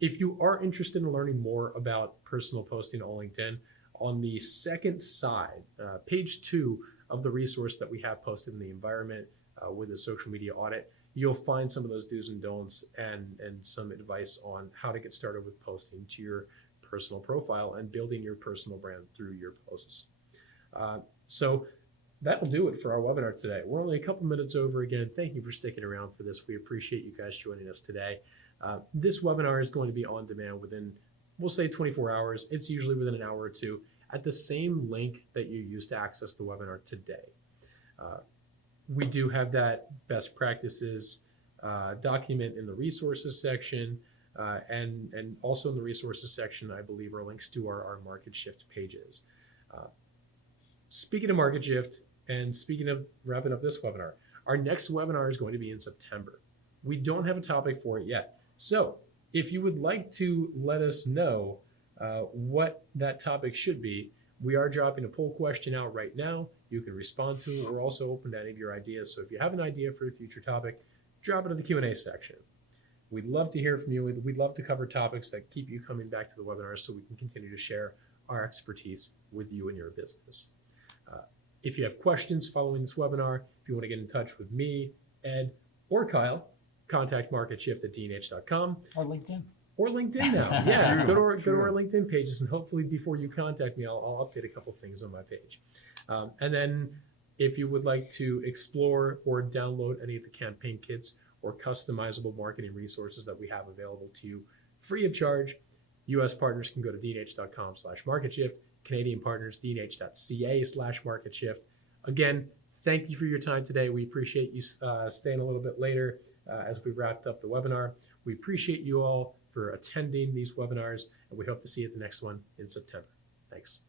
If you are interested in learning more about personal posting on LinkedIn, on the second side, page 2 of the resource that we have posted in the environment, with a social media audit, you'll find some of those do's and don'ts and some advice on how to get started with posting to your personal profile and building your personal brand through your posts. So that'll do it for our webinar today. We're only a couple minutes over. Again, thank you for sticking around for this. We appreciate you guys joining us today. This webinar is going to be on demand within, we'll say 24 hours. It's usually within an hour or two at the same link that you used to access the webinar today. We do have that best practices document in the resources section, and also in the resources section, I believe, are links to our Market Shift pages. Speaking of Market Shift, and speaking of wrapping up this webinar, our next webinar is going to be in September. We don't have a topic for it yet. So if you would like to let us know what that topic should be, we are dropping a poll question out right now. You can respond to it. We're also open to any of your ideas. So if you have an idea for a future topic, drop it in the Q&A section. We'd love to hear from you. We'd love to cover topics that keep you coming back to the webinar so we can continue to share our expertise with you and your business. If you have questions following this webinar, if you want to get in touch with me, Ed, or Kyle, contact marketshift@dnh.com. Or LinkedIn. Or LinkedIn now. Yeah, True, go to our LinkedIn pages, and hopefully before you contact me, I'll update a couple things on my page. And then if you would like to explore or download any of the campaign kits or customizable marketing resources that we have available to you free of charge, U.S. partners can go to dnh.com/marketshift, Canadian partners, dnh.ca/marketshift. Again, thank you for your time today. We appreciate you staying a little bit later as we wrapped up the webinar. We appreciate you all for attending these webinars, and we hope to see you at the next one in September. Thanks.